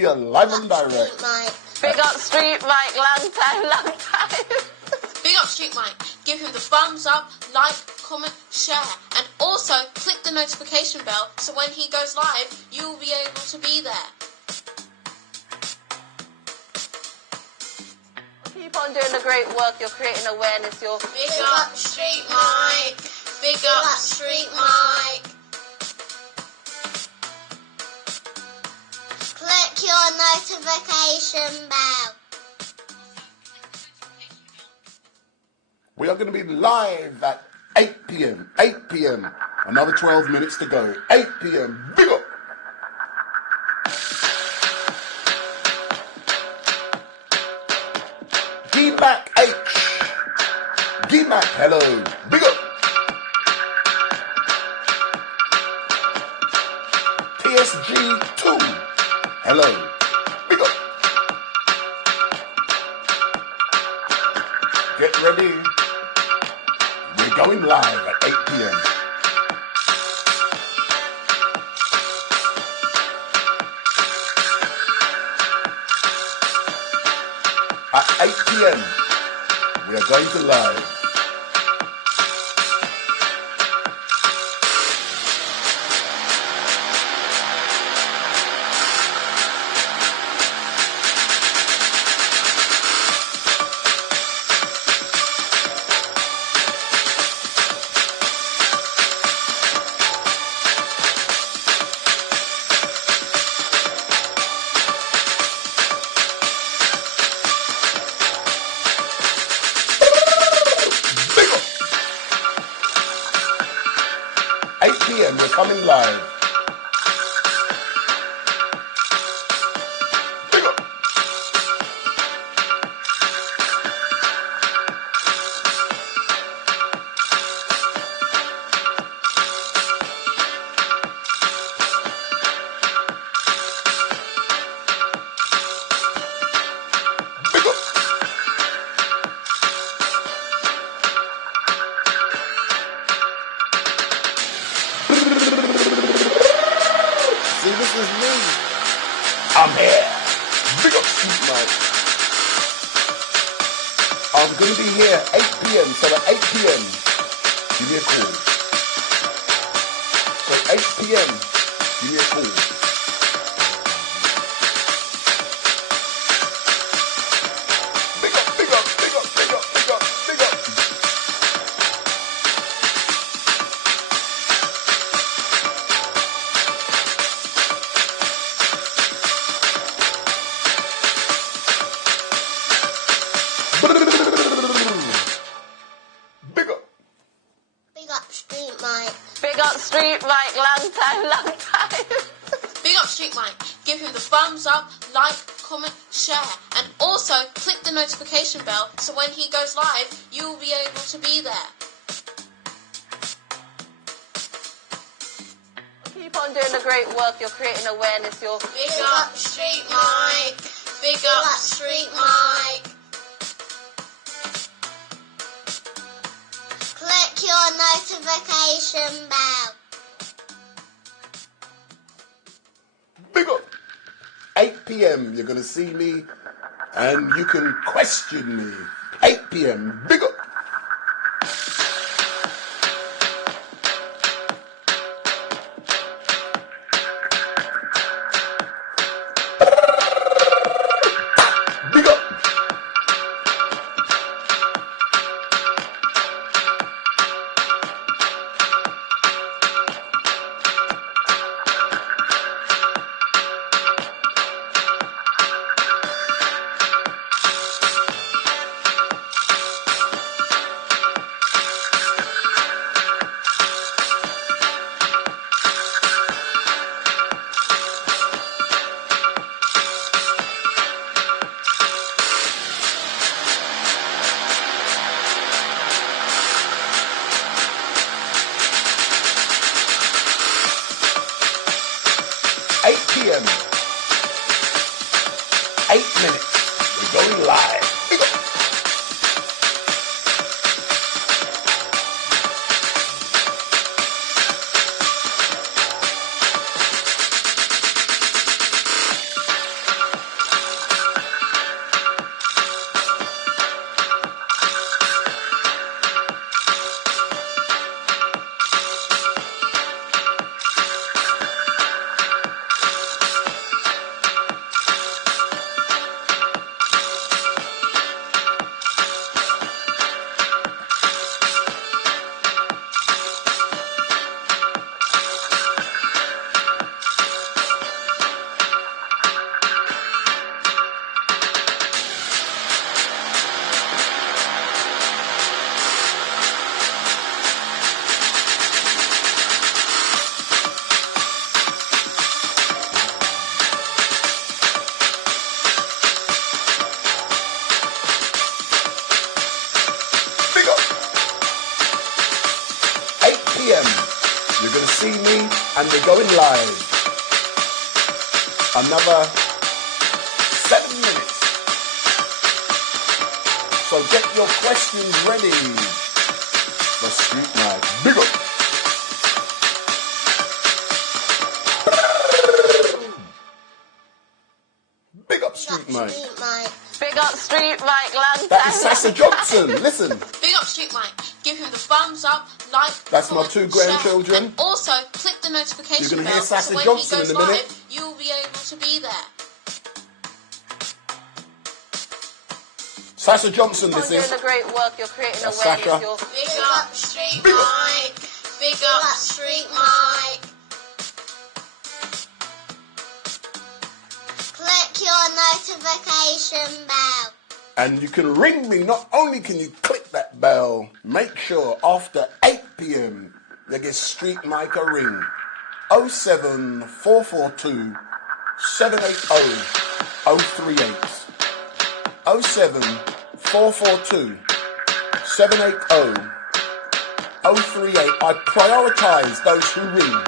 to you live and direct. Big up StreetMic, long time. Big up StreetMic. Give him the thumbs up, like, comment, share, and also click the notification bell so when he goes live, you'll be able to be there. Keep on doing the great work. You're creating awareness. Big up StreetMic. Big up StreetMic. Click your notification bell. We are going to be live at 8 p.m. 8 p.m. Another 12 minutes to go. 8 p.m. Big up. D-Mac H. D-Mac, hello. Big up. TSG2. Hello. Big up. Get ready. We're going live at 8 p.m. At 8 p.m. we are going to live. We're coming live. Big up. Big up. See, this is me. I'm here. Big up StreetMic. I'm going to be here 8 p.m. So at 8 p.m. give me a call. So 8 p.m. give me a call. Big up, big up, big up, big up, big up, big up. Big up. Big up StreetMic. Big up StreetMic, long time. Big up StreetMic. Give him the thumbs up, like, comment, share, and also click the notification bell so when he goes live, you'll be able to be there. Keep on doing the great work. You're creating awareness. Big up StreetMic. Big up StreetMic. Click your notification bell. Big up. 8 p.m. you're going to see me and you can question me. 8 p.m. Big up. Big up. PM. 8 minutes. We're going live. Big up. see me, and we're going live. Another 7 minutes. So get your questions ready for Street Mic. Big up. Big up Street Mic. Big up Street Mic, long That time. is Sasha Johnson. Listen. Big up Street Mic. Give him the thumbs up, like, That's my comment, 2 share, grandchildren. and also click the notification You're gonna bell hear Sasha so when Johnson he goes in a minute. live, you'll be able to be there. Sasha Johnson, You're this doing is. a great work. You're creating That's awareness. Sasha. You're Big up Street Big up. Mic. Big up Street Mic. Click your notification bell. And you can ring me. Not only can you click that bell, make sure after 8 p.m. you get Street Mic a ring. 07442 780 038. 07442 780 038. I prioritise those who ring.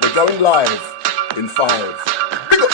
We're going live in 5. Big up.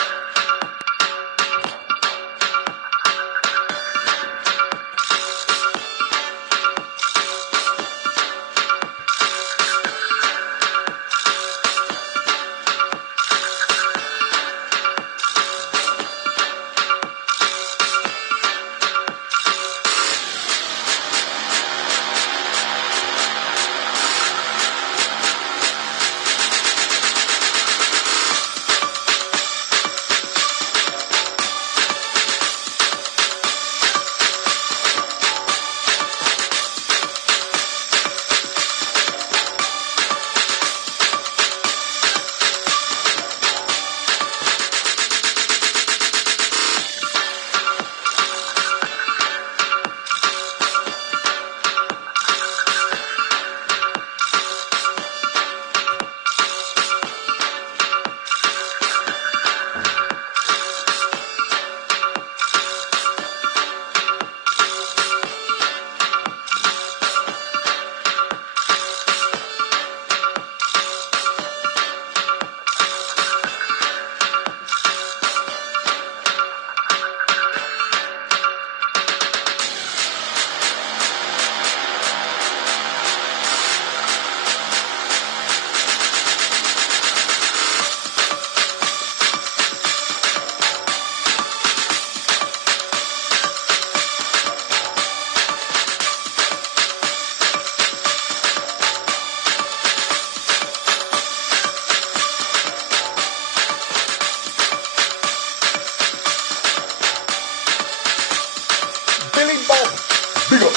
Big up.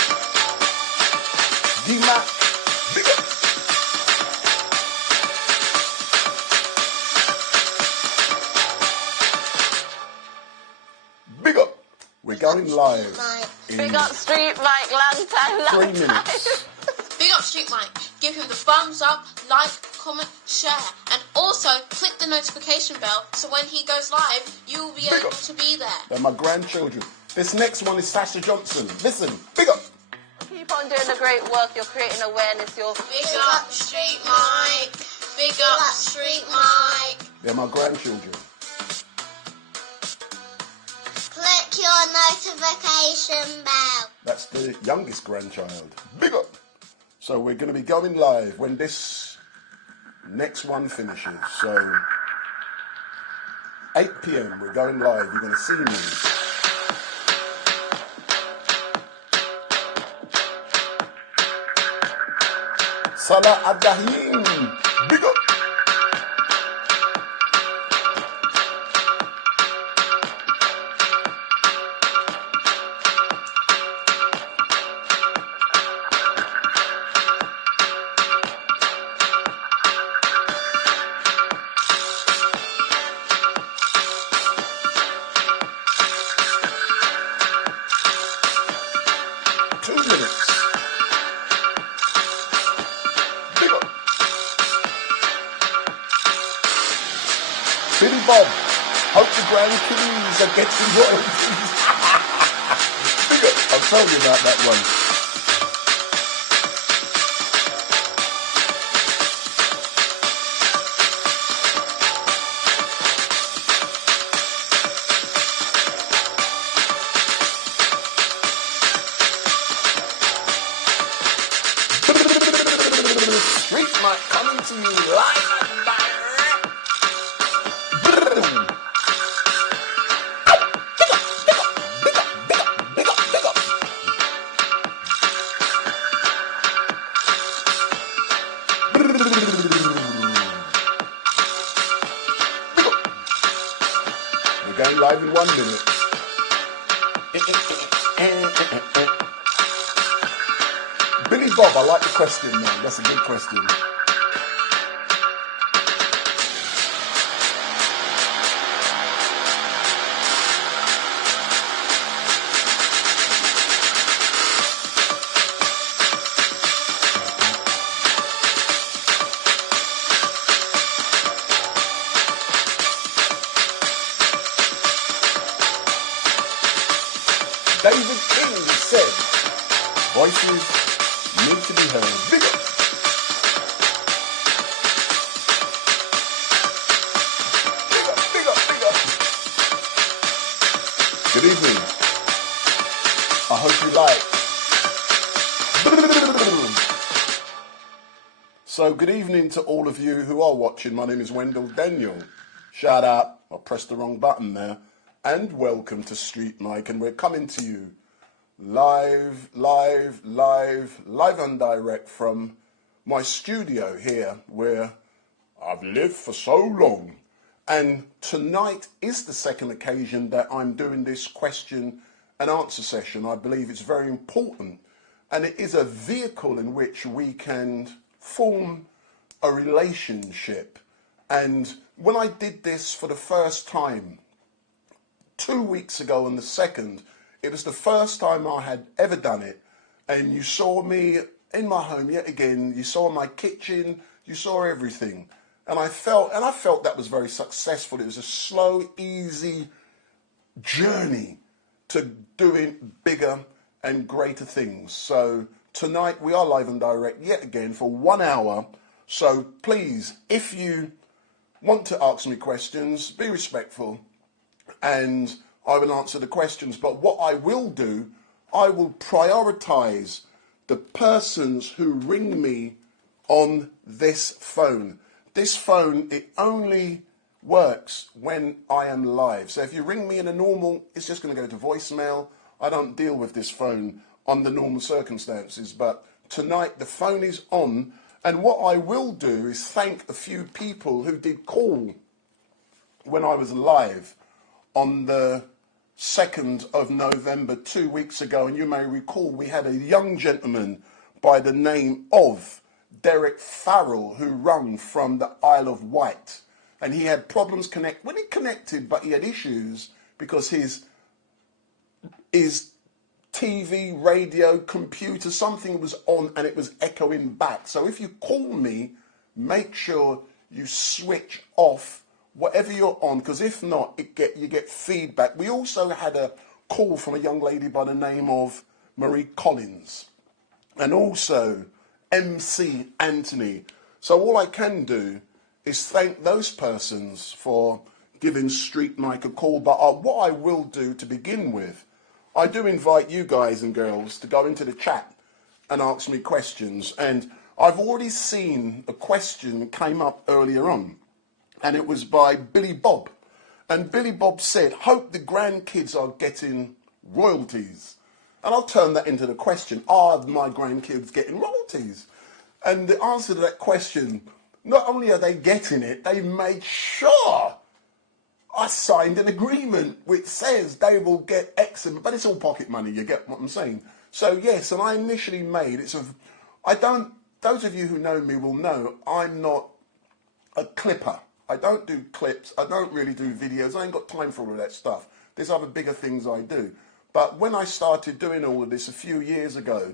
D-Mac. Big up. Big up. We're going live in big up Street Mic, long time, 3 minutes. Big up Street Mic. Give him the thumbs up, like, comment, share, and also click the notification bell so when he goes live, you'll be Big able up. to be there. They're my grandchildren. This next one is Sasha Johnson. Listen, big up. Keep on doing the great work. You're creating awareness. You're Big up Street Mic. Big up Street Mic. They're my grandchildren. Click your notification bell. That's the youngest grandchild. Big up. So we're going to be going live when this next one finishes. So 8 p.m. we're going live. You're going to see me. Salah Adahim. Big up. Billy Bob, hope the grandkiddies are getting royalties. Big up, I'm told you about that one. StreetMic coming to you live and direct. Big up. We're going live in 1 minute. Billy Bob, I like the question, man. That's a good question. David King said, voices need to be heard. Big up. Big up. Good evening. I hope you like. So good evening to all of you who are watching. My name is Wendell Daniel. Shout out. I pressed the wrong button there. And welcome to StreetMic, and we're coming to you live and direct from my studio here where I've lived for so long. And tonight is the second occasion that I'm doing this question and answer session. I believe it's very important, and it is a vehicle in which we can form a relationship. And when I did this for the first time 2 weeks ago on the 2nd, it was the first time I had ever done it, and you saw me in my home yet again. You saw my kitchen, you saw everything, and I felt that was very successful. It was a slow, easy journey to doing bigger and greater things. So tonight we are live and direct yet again for 1 hour. So please, if you want to ask me questions, be respectful, and I will answer the questions. But what I will do, I will prioritize the persons who ring me on this phone. This phone, it only works when I am live. So if you ring me in a normal, it's just going to go to voicemail. I don't deal with this phone under normal circumstances. But tonight the phone is on. And what I will do is thank a few people who did call when I was live on the 2nd of November 2 weeks ago. And you may recall we had a young gentleman by the name of Derek Farrell who rung from the Isle of Wight, and he had problems when he connected, but he had issues because his TV, radio, computer, something was on and it was echoing back. So if you call me, make sure you switch off whatever you're on, because if not, you get feedback. We also had a call from a young lady by the name of Marie Collins, and also MC Anthony. So all I can do is thank those persons for giving StreetMic a call. But what I will do to begin with, I do invite you guys and girls to go into the chat and ask me questions. And I've already seen a question came up earlier on, and it was by Billy Bob. And Billy Bob said, hope the grandkids are getting royalties. And I'll turn that into the question, are my grandkids getting royalties? And the answer to that question, not only are they getting it, they made sure I signed an agreement which says they will get X, but it's all pocket money, you get what I'm saying? So yes, and I initially made, those of you who know me will know, I'm not a clipper. I don't do clips, I don't really do videos, I ain't got time for all of that stuff. There's other bigger things I do. But when I started doing all of this a few years ago,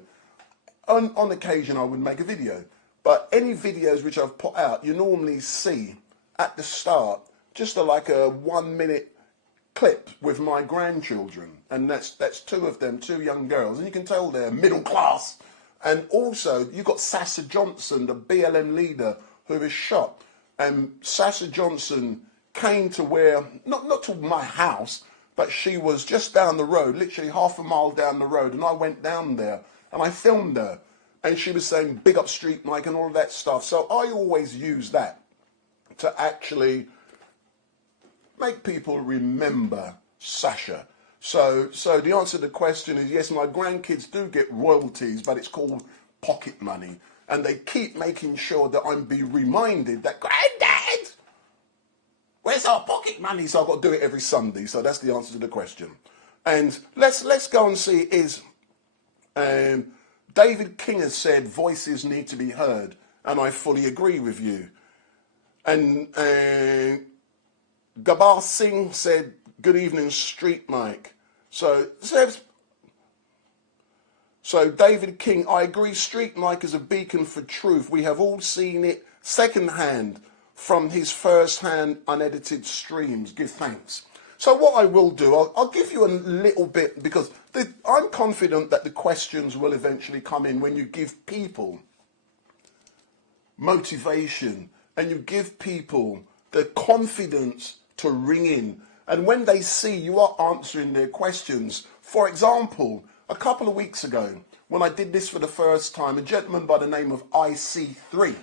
on occasion I would make a video. But any videos which I've put out, you normally see at the start just like a 1 minute clip with my grandchildren, and that's two of them, two young girls, and you can tell they're middle class. And also, you got Sasha Johnson, the BLM leader, who was shot. And Sasha Johnson came to where, not to my house, but she was just down the road, literally half a mile down the road, and I went down there and I filmed her, and she was saying big up StreetMic and all of that stuff. So I always use that to actually make people remember Sasha. So the answer to the question is yes, my grandkids do get royalties, but it's called pocket money. And they keep making sure that I'm be reminded that, Granddad, where's our pocket money? So I've got to do it every Sunday. So that's the answer to the question. And let's go and see, is David King has said voices need to be heard, and I fully agree with you. And Gabar Singh said, good evening, StreetMic. So David King, I agree, StreetMic is a beacon for truth. We have all seen it secondhand from his first-hand unedited streams. Give thanks. So what I will do, I'll give you a little bit, because I'm confident that the questions will eventually come in when you give people motivation and you give people the confidence to ring in. And when they see you are answering their questions, for example, a couple of weeks ago, when I did this for the first time, a gentleman by the name of IC3,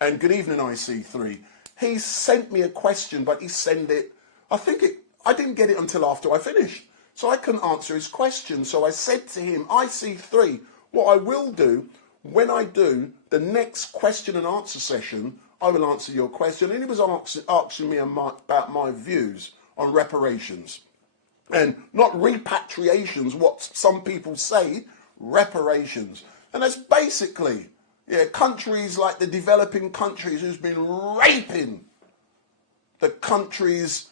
and good evening IC3, he sent me a question, but he sent it, I didn't get it until after I finished. So I couldn't answer his question. So I said to him, IC3, what I will do, when I do the next question and answer session, I will answer your question. And he was asking me about my views on reparations. And not repatriations, what some people say, reparations. And that's basically, countries like the developing countries who's been raping the countries,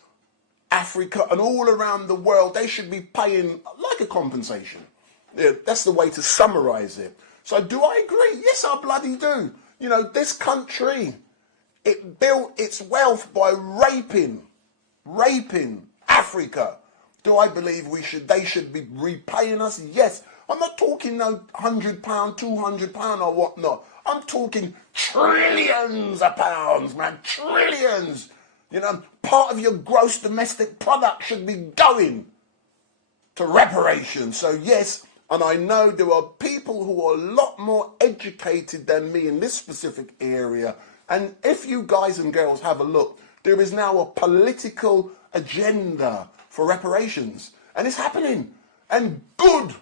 Africa and all around the world, they should be paying like a compensation. Yeah, that's the way to summarize it. So do I agree? Yes, I bloody do. You know, this country, it built its wealth by raping Africa. Do I believe they should be repaying us? Yes. I'm not talking no £100, £200 or whatnot. I'm talking trillions of pounds, man, trillions. You know, part of your gross domestic product should be going to reparations. So yes, and I know there are people who are a lot more educated than me in this specific area. And if you guys and girls have a look, there is now a political agenda for reparations. And it's happening. And good.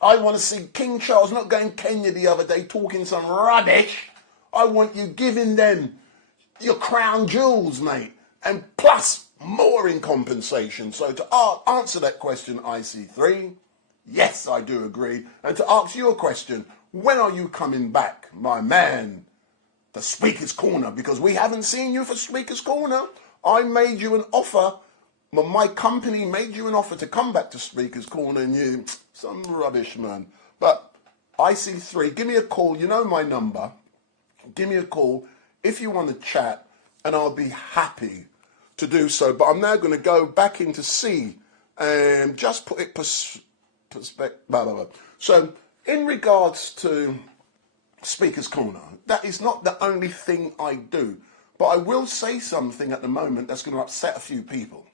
I want to see King Charles not going Kenya the other day talking some rubbish. I want you giving them your crown jewels, mate, and plus more in compensation. So to answer that question, IC3, yes, I do agree. And to ask you a question, when are you coming back, my man, to Speaker's Corner? Because we haven't seen you for Speaker's Corner. I made you an offer. My company made you an offer to come back to Speaker's Corner, and you, some rubbish, man. But IC3, give me a call. You know my number. Give me a call if you want to chat, and I'll be happy to do so. But I'm now going to go back into C and just put it perspective. So in regards to Speaker's Corner, that is not the only thing I do. But I will say something at the moment that's going to upset a few people.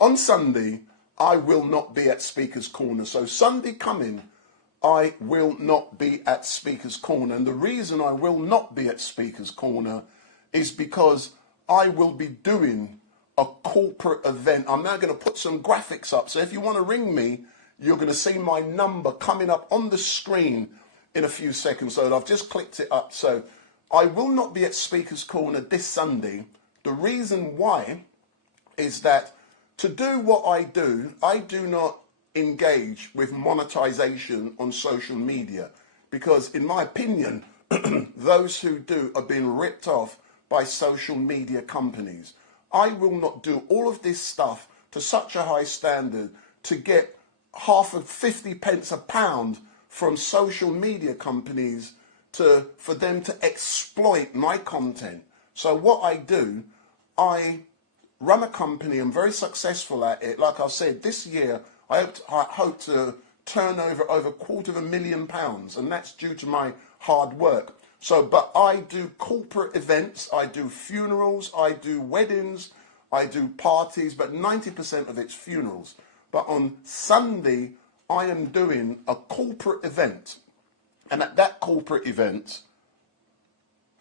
On Sunday, I will not be at Speaker's Corner. So Sunday coming, I will not be at Speaker's Corner. And the reason I will not be at Speaker's Corner is because I will be doing a corporate event. I'm now going to put some graphics up. So if you want to ring me, you're going to see my number coming up on the screen in a few seconds. So I've just clicked it up. So I will not be at Speaker's Corner this Sunday. The reason why is that to do what I do not engage with monetization on social media, because in my opinion, those who do are being ripped off by social media companies. I will not do all of this stuff to such a high standard to get half of 50 pence a pound from social media companies for them to exploit my content. So what I do, I run a company. I'm very successful at it. Like I said, this year I hope to turn over £250,000, and that's due to my hard work. So, but I do corporate events, I do funerals, I do weddings, I do parties, but 90% of it's funerals. But on Sunday, I am doing a corporate event. And at that corporate event,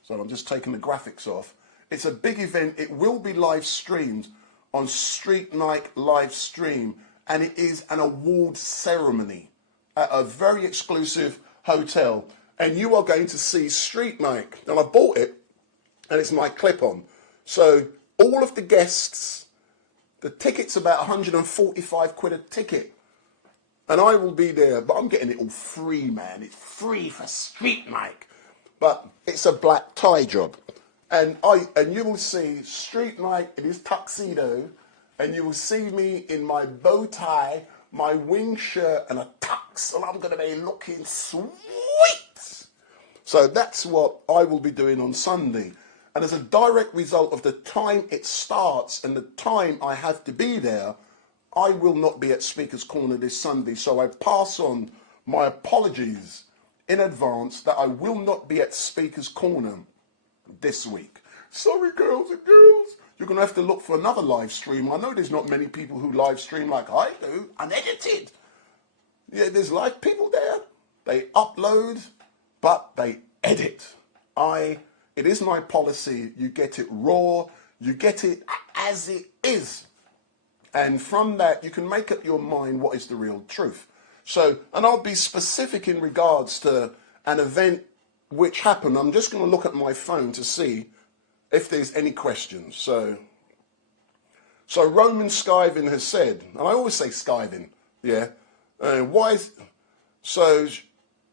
so I'm just taking the graphics off, it's a big event. It will be live streamed on StreetMic LiveStream, and it is an award ceremony at a very exclusive hotel. And you are going to see StreetMic, and I bought it, and it's my clip-on. So all of the guests, the ticket's about 145 quid a ticket. And I will be there, but I'm getting it all free, man. It's free for StreetMic. But it's a black tie job. And you will see StreetMic in his tuxedo, and you will see me in my bow tie, my wing shirt, and a tux, and I'm going to be looking sweet. So that's what I will be doing on Sunday. And as a direct result of the time it starts and the time I have to be there, I will not be at Speaker's Corner this Sunday. So I pass on my apologies in advance that I will not be at Speaker's Corner this week. Sorry, girls and girls. You're going to have to look for another live stream. I know there's not many people who live stream like I do, unedited. Yeah, there's live people there. They upload, but they edit. It is my policy. You get it raw. You get it as it is. And from that, you can make up your mind what is the real truth. So, and I'll be specific in regards to an event which happened. I'm just going to look at my phone to see if there's any questions. So Roman Skivin has said, and I always say Skivin, yeah. So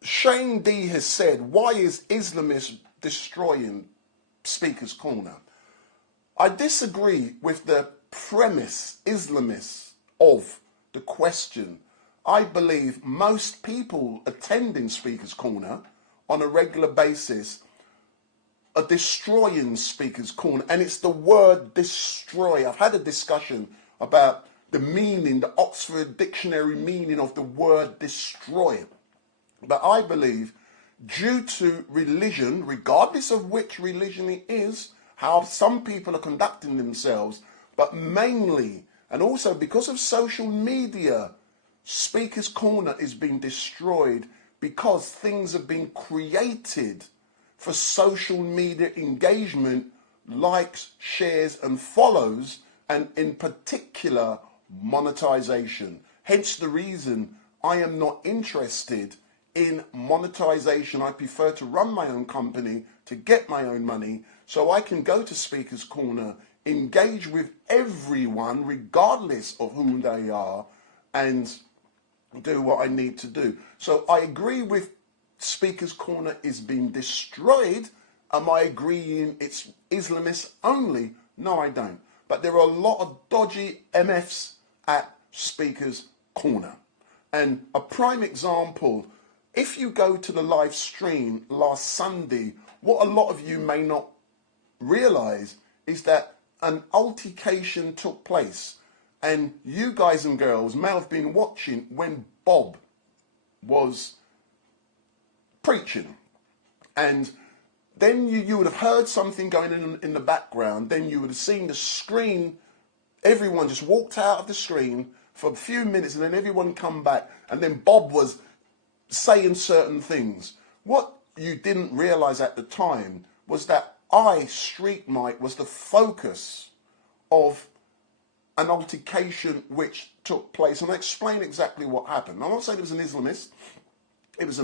Shane D has said, why is Islamists destroying Speaker's Corner? I disagree with the premise, Islamists, of the question. I believe most people attending Speaker's Corner on a regular basis are destroying Speaker's Corner, and it's the word destroy. I've had a discussion about the meaning, the Oxford Dictionary meaning of the word destroy. But I believe due to religion, regardless of which religion it is, how some people are conducting themselves, but mainly, and also because of social media, Speaker's Corner is being destroyed because things have been created for social media engagement, likes, shares and follows, and in particular monetization. Hence the reason I am not interested in monetization. I prefer to run my own company to get my own money so I can go to Speaker's Corner, engage with everyone regardless of who they are, and do what I need to do. So I agree with Speaker's Corner is being destroyed. Am I agreeing it's Islamists only? No, I don't. But there are a lot of dodgy MFs at Speaker's Corner. And a prime example, if you go to the live stream last Sunday, what a lot of you may not realize is that an altercation took place. And you guys and girls may have been watching when Bob was preaching. And then you would have heard something going on in the background. Then you would have seen the screen. Everyone just walked out of the screen for a few minutes and then everyone come back. And then Bob was saying certain things. What you didn't realize at the time was that StreetMic, was the focus of an altercation which took place. And I'll explain exactly what happened. I'm not saying it was an Islamist. It was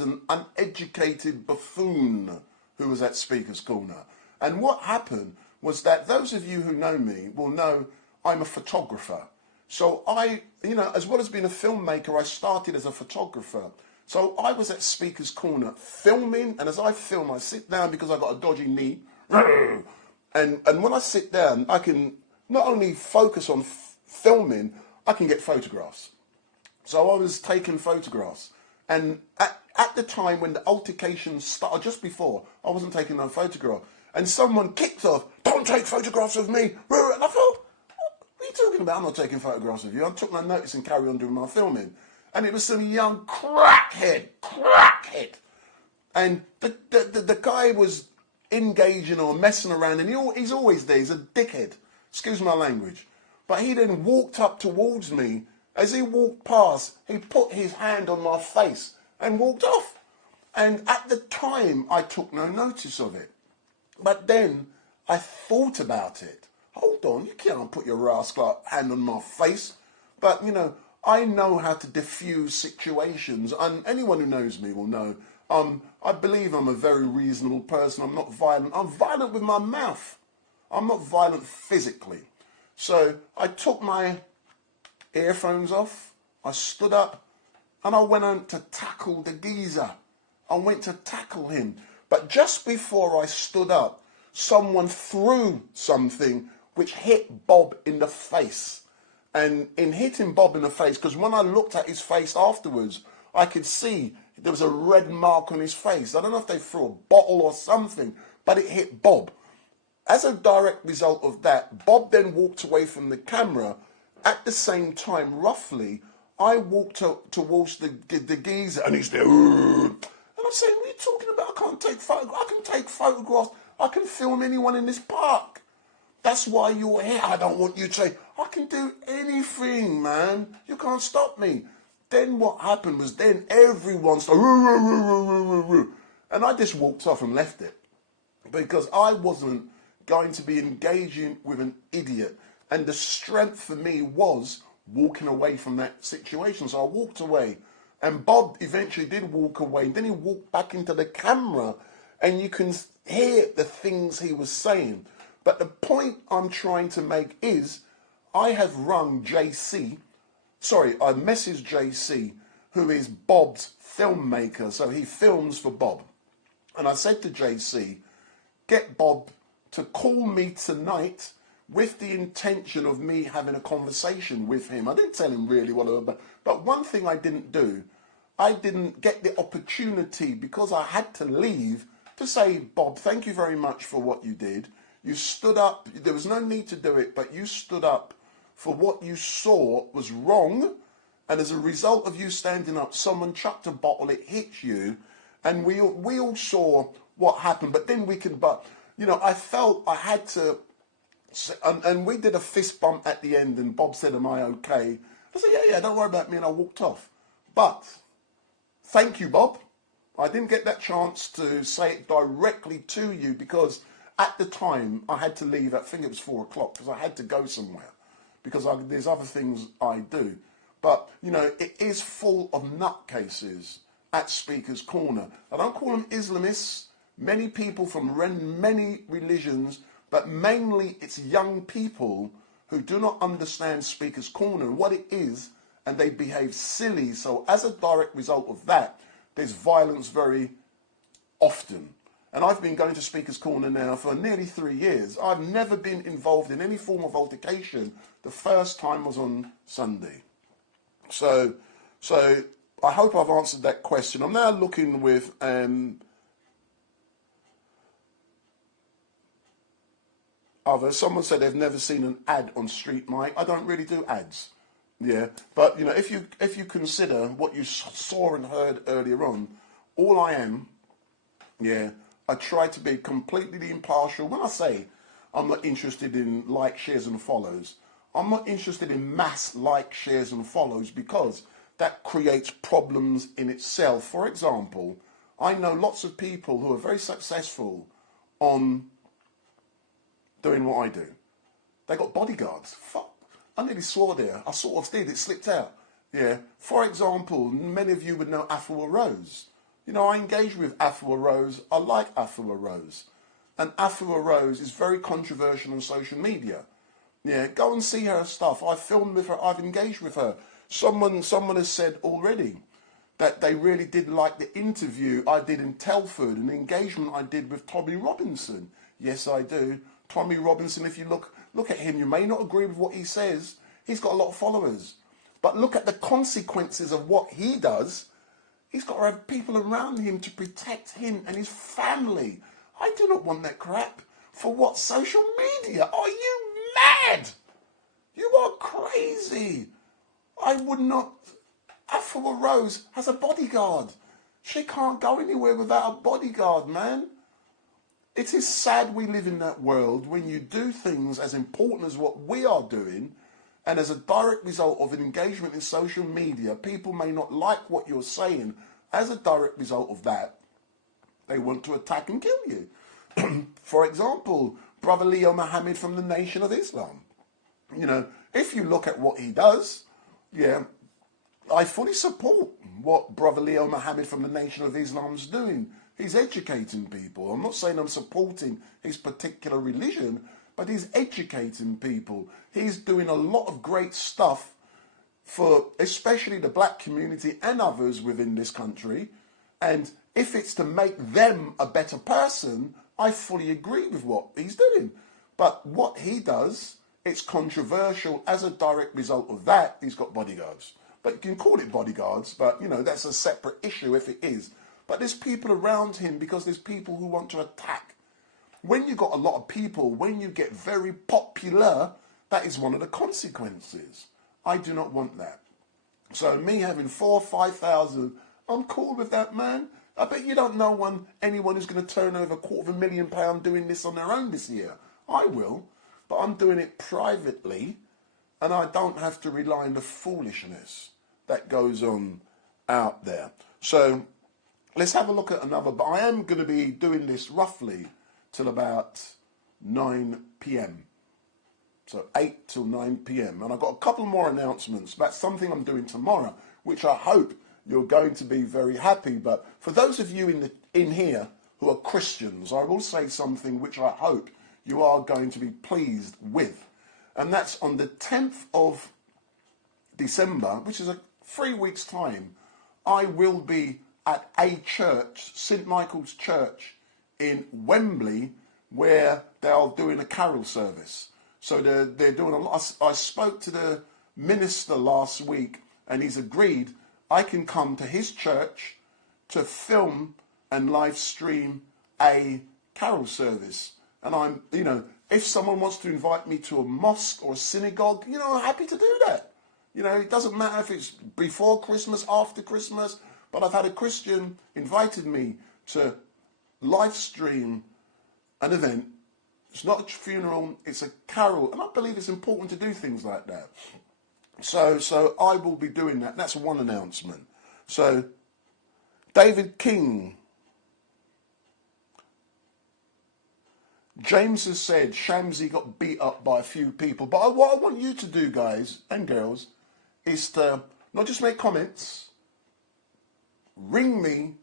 an uneducated buffoon who was at Speaker's Corner. And what happened was that those of you who know me will know I'm a photographer. So as well as being a filmmaker, I started as a photographer. So I was at Speaker's Corner filming, and as I film, I sit down because I've got a dodgy knee. And when I sit down, I can not only focus on filming, I can get photographs. So I was taking photographs. And at the time when the altercation started, just before, I wasn't taking no photograph. And someone kicked off, "Don't take photographs of me." And I thought, talking about? I'm not taking photographs of you. I took no notice and carried on doing my filming. And it was some young crackhead. And the guy was engaging or messing around, and he's always there. He's a dickhead. Excuse my language. But he then walked up towards me. As he walked past, he put his hand on my face and walked off. And at the time, I took no notice of it. But then I thought about it. Hold on, you can't put your rascal hand on my face. But, you know, I know how to diffuse situations. And anyone who knows me will know. I believe I'm a very reasonable person. I'm not violent. I'm violent with my mouth. I'm not violent physically. So I took my earphones off, I stood up, and I went on to tackle the geezer. I went to tackle him. But just before I stood up, someone threw something which hit Bob in the face. And in hitting Bob in the face, because when I looked at his face afterwards, I could see there was a red mark on his face. I don't know if they threw a bottle or something, but it hit Bob. As a direct result of that, Bob then walked away from the camera. At the same time, roughly, I walked towards the geezer, and he's there. And I'm saying, what are you talking about? I can't take photographs. I can take photographs. I can film anyone in this park. That's why you're here. I don't want you to say, I can do anything, man. You can't stop me. Then what happened was then everyone started, and I just walked off and left it. Because I wasn't going to be engaging with an idiot. And the strength for me was walking away from that situation. So I walked away. And Bob eventually did walk away. And then he walked back into the camera. And you can hear the things he was saying. But the point I'm trying to make is, I have rung JC. Sorry, I messaged JC, who is Bob's filmmaker. So he films for Bob. And I said to JC, get Bob to call me tonight with the intention of me having a conversation with him. I didn't tell him really what I was about. But one thing I didn't do, I didn't get the opportunity, because I had to leave, to say, Bob, thank you very much for what you did. You stood up. There was no need to do it, but you stood up for what you saw was wrong. And as a result of you standing up, someone chucked a bottle, it hit you. And we all saw what happened. But then you know, I felt I had to. And we did a fist bump at the end, and Bob said, am I okay? I said, yeah, don't worry about me, and I walked off. But thank you, Bob. I didn't get that chance to say it directly to you, because at the time I had to leave, I think it was 4 o'clock, because I had to go somewhere, because there's other things I do. But, you know, it is full of nutcases at Speaker's Corner. I don't call them Islamists. Many people from many religions, but mainly it's young people who do not understand Speaker's Corner and what it is, and they behave silly. So as a direct result of that, there's violence very often. And I've been going to Speaker's Corner now for nearly 3 years. I've never been involved in any form of altercation. The first time was on Sunday. So I hope I've answered that question. I'm now looking with someone said they've never seen an ad on StreetMic. I don't really do ads. Yeah, but you know, if you consider what you saw and heard earlier on, all I am, yeah, I try to be completely impartial. When I say I'm not interested in like, shares and follows, I'm not interested in mass like, shares and follows, because that creates problems in itself. For example, I know lots of people who are very successful on doing what I do. They got bodyguards. Fuck. I nearly swore there. I sort of did. It slipped out. Yeah. For example, many of you would know Afua Rose. You know, I engage with Afua Rose. I like Afua Rose. And Afua Rose is very controversial on social media. Yeah, go and see her stuff. I've filmed with her. I've engaged with her. Someone has said already that they really did like the interview I did in Telford, and the engagement I did with Tommy Robinson. Yes, I do. Tommy Robinson, if you look at him, you may not agree with what he says. He's got a lot of followers. But look at the consequences of what he does. He's got to have people around him to protect him and his family. I do not want that crap. For what? Social media? Are you mad? You are crazy. I would not. Afua Rose has a bodyguard. She can't go anywhere without a bodyguard, man. It is sad we live in that world when you do things as important as what we are doing, and as a direct result of an engagement in social media, people may not like what you're saying. As a direct result of that, they want to attack and kill you. For example, Brother Leo Mohammed from the Nation of Islam. You know, if you look at what he does, yeah, I fully support what Brother Leo Mohammed from the Nation of Islam is doing. He's educating people. I'm not saying I'm supporting his particular religion, but he's educating people. He's doing a lot of great stuff for especially the black community and others within this country. And if it's to make them a better person, I fully agree with what he's doing. But what he does, it's controversial. As a direct result of that, he's got bodyguards. But you can call it bodyguards, but, you know, that's a separate issue if it is. But there's people around him because there's people who want to attack. When you got a lot of people, when you get very popular, that is one of the consequences. I do not want that. So me having 4,000 or 5,000, I'm cool with that, man. I bet you don't know anyone who's going to turn over £250,000 doing this on their own this year. I will, but I'm doing it privately, and I don't have to rely on the foolishness that goes on out there. So let's have a look at another, but I am going to be doing this roughly till about 9 p.m. So 8 till 9 p.m. And I've got a couple more announcements about something I'm doing tomorrow, which I hope you're going to be very happy. But for those of you in here who are Christians, I will say something which I hope you are going to be pleased with. And that's on the 10th of December, which is 3 weeks' time, I will be at a church, St. Michael's Church in Wembley, where they're doing a carol service. So they're doing a lot. I spoke to the minister last week, and he's agreed I can come to his church to film and live stream a carol service. And I'm, you know, if someone wants to invite me to a mosque or a synagogue, you know, I'm happy to do that. You know, it doesn't matter if it's before Christmas, after Christmas, but I've had a Christian invited me to live stream an event. It's not a funeral, it's a carol, and I believe it's important to do things like that. So I will be doing that. That's one announcement. So David King, James has said Shamsi got beat up by a few people, but what I want you to do, guys and girls, is to not just make comments, ring me.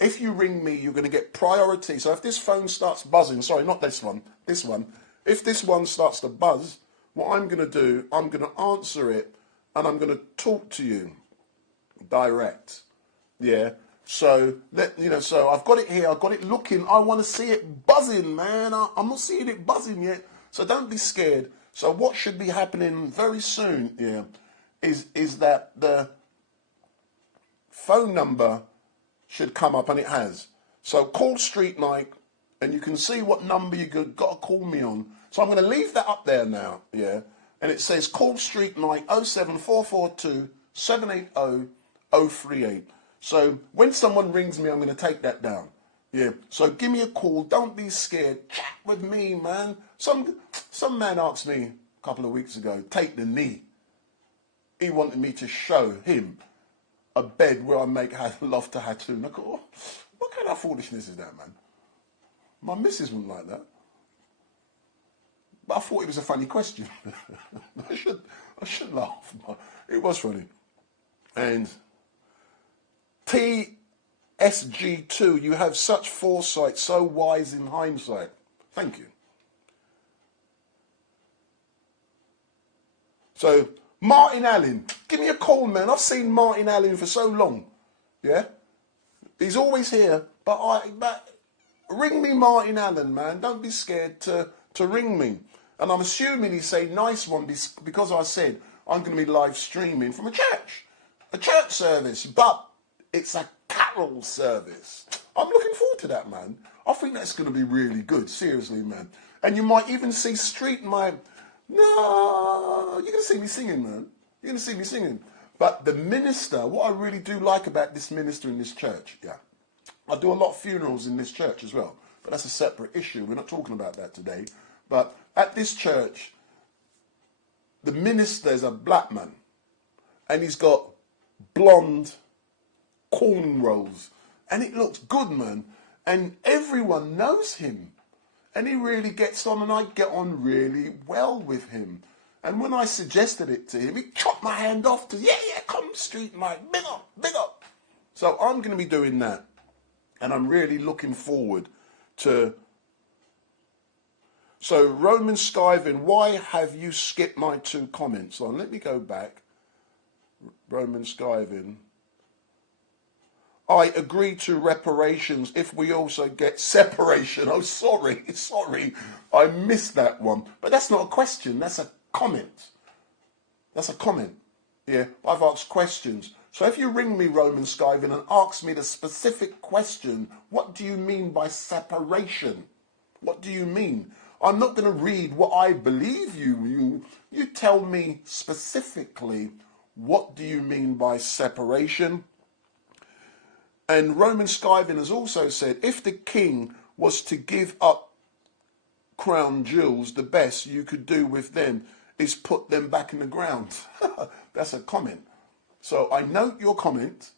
If you ring me, you're going to get priority. So if this phone starts buzzing, sorry, not this one, this one. If this one starts to buzz, what I'm going to do, I'm going to answer it, and I'm going to talk to you direct. Yeah. So so I've got it here. I've got it looking. I want to see it buzzing, man. I'm not seeing it buzzing yet. So don't be scared. So what should be happening very soon? Yeah, is that the phone number should come up, and it has. So call StreetMic, and you can see what number you got to call me on. So I'm going to leave that up there now, yeah. And it says call StreetMic 07442 780 038. So when someone rings me, I'm going to take that down, yeah. So give me a call. Don't be scared. Chat with me, man. Some man asked me a couple of weeks ago, take the knee. He wanted me to show him a bed where I make love to Hatun. I go, oh, what kind of foolishness is that, man? My missus wouldn't like that. But I thought it was a funny question. I should laugh. But it was funny. And TSG2, you have such foresight, so wise in hindsight. Thank you. So Martin Allen, give me a call, man. I've seen Martin Allen for so long. Yeah? He's always here. But ring me, Martin Allen, man. Don't be scared to ring me. And I'm assuming he's saying nice one because I said I'm going to be live streaming from a church service. But it's a carol service. I'm looking forward to that, man. I think that's going to be really good. Seriously, man. And you might even see StreetMic. No, you're going to see me singing, man. You're going to see me singing. But the minister, what I really do like about this minister in this church, yeah, I do a lot of funerals in this church as well, but that's a separate issue. We're not talking about that today. But at this church, the minister is a black man, and he's got blonde cornrows, and it looks good, man. And everyone knows him, and he really gets on, and I get on really well with him. And when I suggested it to him, he chopped my hand off to, yeah, come Street Mike, big up, big up. So I'm going to be doing that, and I'm really looking forward to. So Roman Skyvin, why have you skipped my 2 comments? So let me go back. Roman Skyvin. I agree to reparations if we also get separation. Oh, sorry, I missed that one. But that's not a question, that's a comment. That's a comment. Yeah, I've asked questions. So if you ring me, Roman Skyvin, and ask me the specific question, what do you mean by separation? What do you mean? I'm not going to read what I believe you. You tell me specifically, what do you mean by separation? And Roman Skyvin has also said, if the king was to give up crown jewels, the best you could do with them is put them back in the ground. That's a comment. So I note your comment,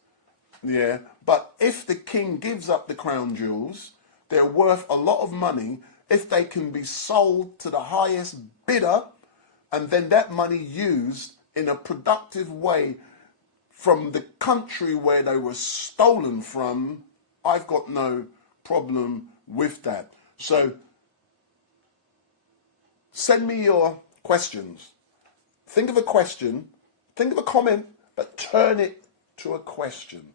yeah, but if the king gives up the crown jewels, they're worth a lot of money if they can be sold to the highest bidder, and then that money used in a productive way from the country where they were stolen from. I've got no problem with that. So send me your questions. Think of a question, think of a comment, but turn it to a question.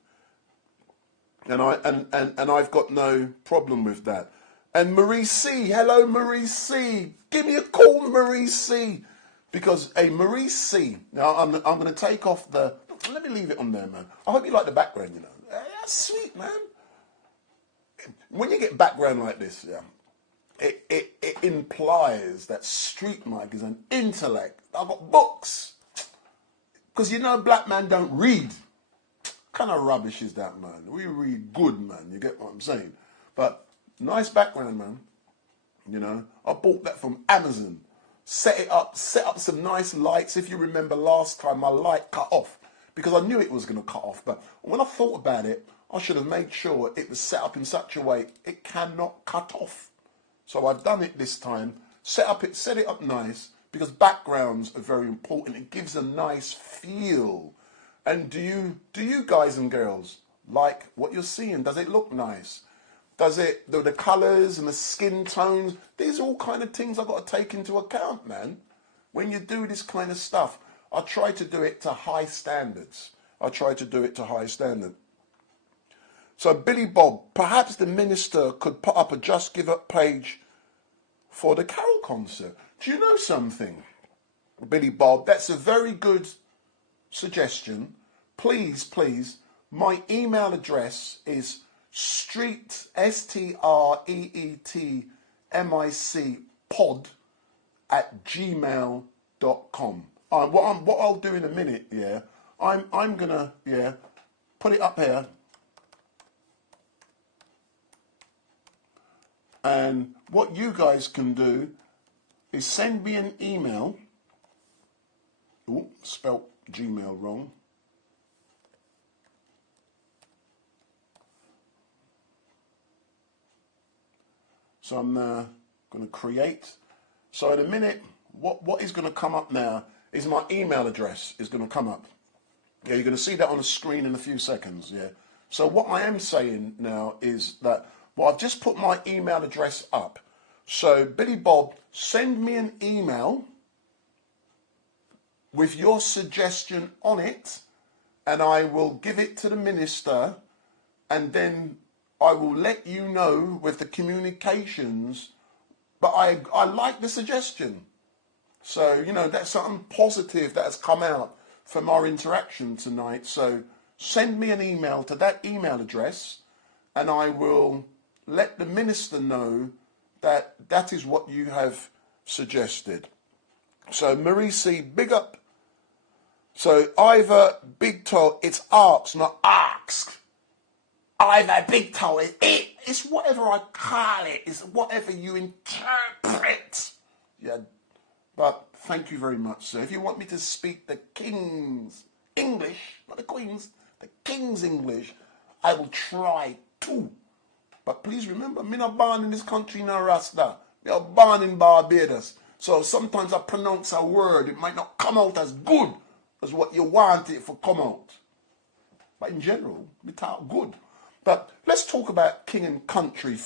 And I've got no problem with that. And Marie C, hello Marie C, give me a call, Marie C, because Marie C. Now I'm going to take off the. Let me leave it on there, man. I hope you like the background. You know, that's sweet, man. When you get background like this, yeah, it implies that Street Mike is an intellect. I've got books, because you know black man don't read. What kind of rubbish is that, man? We read good, man. You get what I'm saying? But nice background, man. You know, I bought that from Amazon. Set up some nice lights. If you remember last time, my light cut off because I knew it was going to cut off. But when I thought about it, I should have made sure it was set up in such a way it cannot cut off. So I've done it this time. Set it up nice, because backgrounds are very important. It gives a nice feel. And do you guys and girls like what you're seeing? Does it look nice? Does it, the colours and the skin tones, these are all kind of things I've got to take into account, man. When you do this kind of stuff, I try to do it to high standards. So Billy Bob, perhaps the minister could put up a Just Give Up page for the carol concert. Do you know something, Billy Bob? That's a very good suggestion. Please, my email address is street, STREETMIC pod @gmail.com. What I'll do in a minute, yeah, I'm gonna, yeah, put it up here, and what you guys can do is send me an email. Ooh, spelt Gmail wrong. So I'm going to create. So in a minute, what is going to come up now is my email address is going to come up. Yeah, you're going to see that on the screen in a few seconds, yeah. So what I am saying now is that, well, I've just put my email address up. So Billy Bob, send me an email with your suggestion on it, and I will give it to the minister, and then I will let you know with the communications. But I like the suggestion. So, you know, that's something positive that has come out from our interaction tonight. So send me an email to that email address, and I will let the minister know that that is what you have suggested. So Marie C, big up. So Ivor, big toe, it's arcs, not arcs. Ivor, big toe, it's whatever I call it. It's whatever you interpret. Yeah, but thank you very much, sir. If you want me to speak the King's English, not the Queen's, the King's English, I will try to. But please remember, me not born in this country, no Rasta. Me are born in Barbados. So sometimes I pronounce a word, it might not come out as good as what you want it to come out. But in general, we talk good. But let's talk about king and country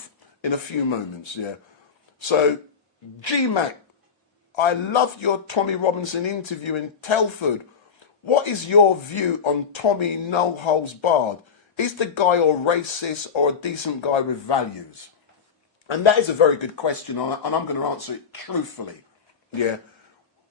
in a few moments, yeah. So, G-Mac, I loved your Tommy Robinson interview in Telford. What is your view on Tommy No Holds Barred? Is the guy a racist or a decent guy with values? And that is a very good question, and I'm going to answer it truthfully. Yeah.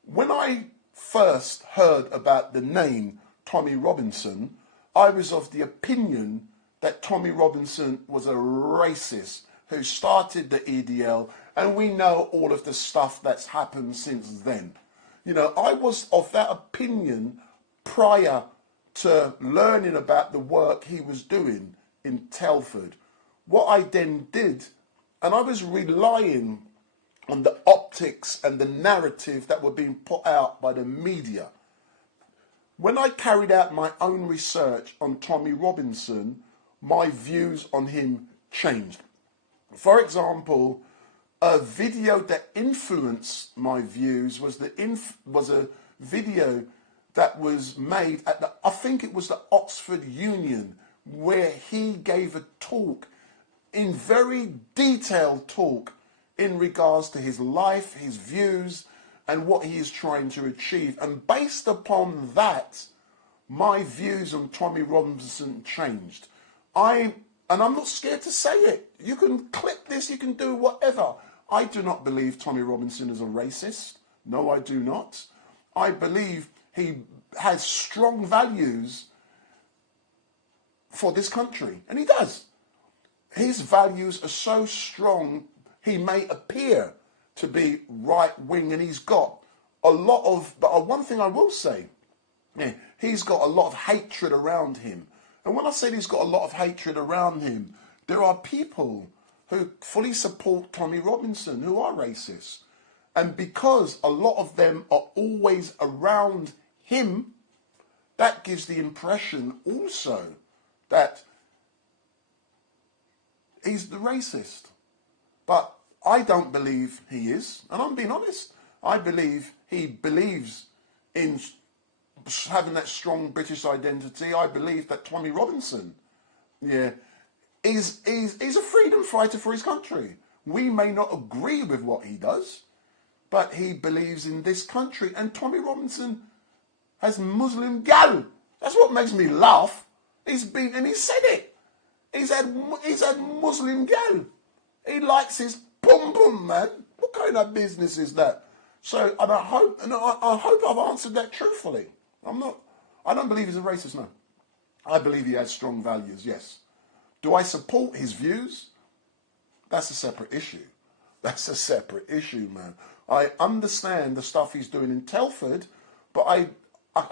When I first heard about the name Tommy Robinson, I was of the opinion that Tommy Robinson was a racist who started the EDL, and we know all of the stuff that's happened since then. You know, I was of that opinion prior to learning about the work he was doing in Telford. What I then did, and I was relying on the optics and the narrative that were being put out by the media. When I carried out my own research on Tommy Robinson, my views on him changed. For example, a video that influenced my views was a video that was made at I think it was the Oxford Union, where he gave a talk, in very detailed talk, in regards to his life, his views, and what he is trying to achieve. And based upon that, my views on Tommy Robinson changed. I'm not scared to say it. You can clip this, you can do whatever. I do not believe Tommy Robinson is a racist. No, I do not. I believe he has strong values for this country, and he does. His values are so strong, he may appear to be right-wing, and he's got a lot of, but one thing I will say, yeah, he's got a lot of hatred around him. And when I say he's got a lot of hatred around him, there are people who fully support Tommy Robinson who are racist. And because a lot of them are always around him, that gives the impression also that he's the racist. But I don't believe he is, and I'm being honest. I believe he believes in having that strong British identity. I believe that Tommy Robinson, yeah, is a freedom fighter for his country. We may not agree with what he does, but he believes in this country. And Tommy Robinson has Muslim gal. That's what makes me laugh. He said it. He's had Muslim gal. He likes his pum pum, man. What kind of business is that? So, and I hope I've answered that truthfully. I don't believe he's a racist, no. I believe he has strong values, yes. Do I support his views? That's a separate issue. That's a separate issue, man. I understand the stuff he's doing in Telford, but I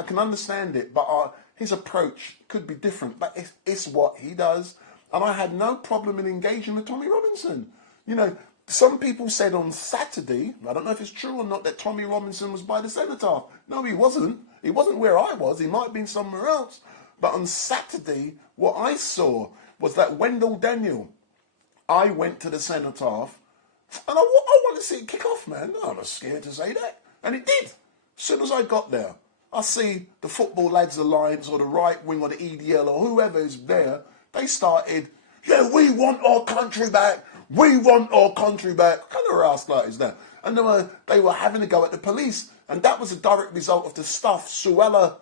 can understand it, but his approach could be different. But it's what he does, and I had no problem in engaging with Tommy Robinson. You know, some people said on Saturday, I don't know if it's true or not, that Tommy Robinson was by the cenotaph. No, he wasn't. He wasn't where I was. He might have been somewhere else. But on Saturday, what I saw was that Wendell Daniel, I went to the cenotaph, and I wanted to see it kick off, man. I'm not scared to say that. And it did. As soon as I got there, I see the Football Lads Alliance or the right wing or the EDL or whoever is there. They started, yeah, we want our country back. We want our country back. What kind of rascal is that? And they were having to go at the police. And that was a direct result of the stuff Suella,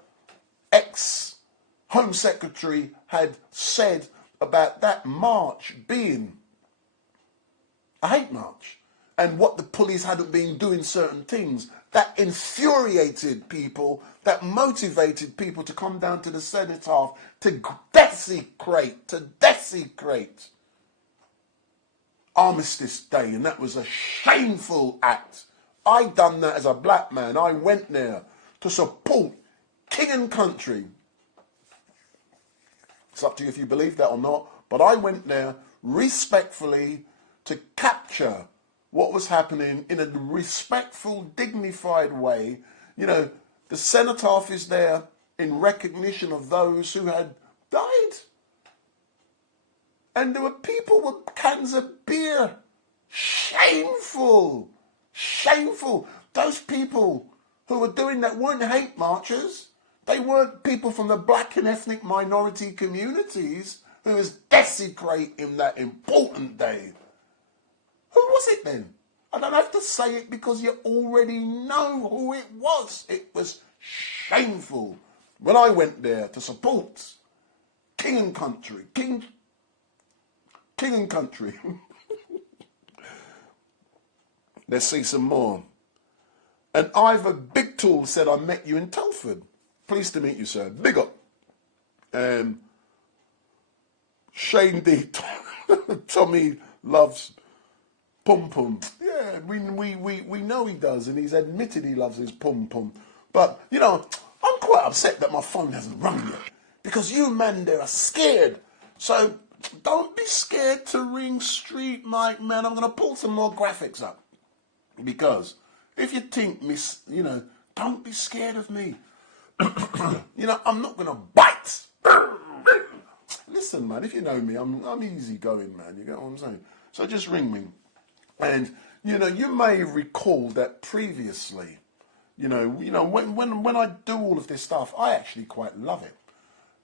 ex-Home Secretary, had said about that march being a hate march. And what the police hadn't been doing certain things. That infuriated people, that motivated people to come down to the cenotaph to desecrate Armistice Day. And that was a shameful act. I done that as a black man. I went there to support King and Country. It's up to you if you believe that or not, but I went there respectfully to capture what was happening in a respectful, dignified way. You know, the cenotaph is there in recognition of those who had died. And there were people with cans of beer. Shameful. Shameful. Those people who were doing that weren't hate marchers. They weren't people from the black and ethnic minority communities who was desecrating that important day. Who was it then? I don't have to say it because you already know who it was. It was shameful. When I went there to support King and Country, King and Country. Let's see some more. And Ivor Big Tool said, I met you in Telford. Pleased to meet you, sir. Big up. Shane D. Tommy loves pum pum. Yeah, we know he does, and he's admitted he loves his pum pum. But, you know, I'm quite upset that my phone hasn't rung yet. Because you man there are scared. So don't be scared to ring StreetMic, man. I'm going to pull some more graphics up. Because if you think, you know, don't be scared of me. You know, I'm not going to bite. Listen, man, if you know me, I'm easy going, man. You get what I'm saying? So just ring me. And, you know, you may recall that previously, you know, when I do all of this stuff, I actually quite love it.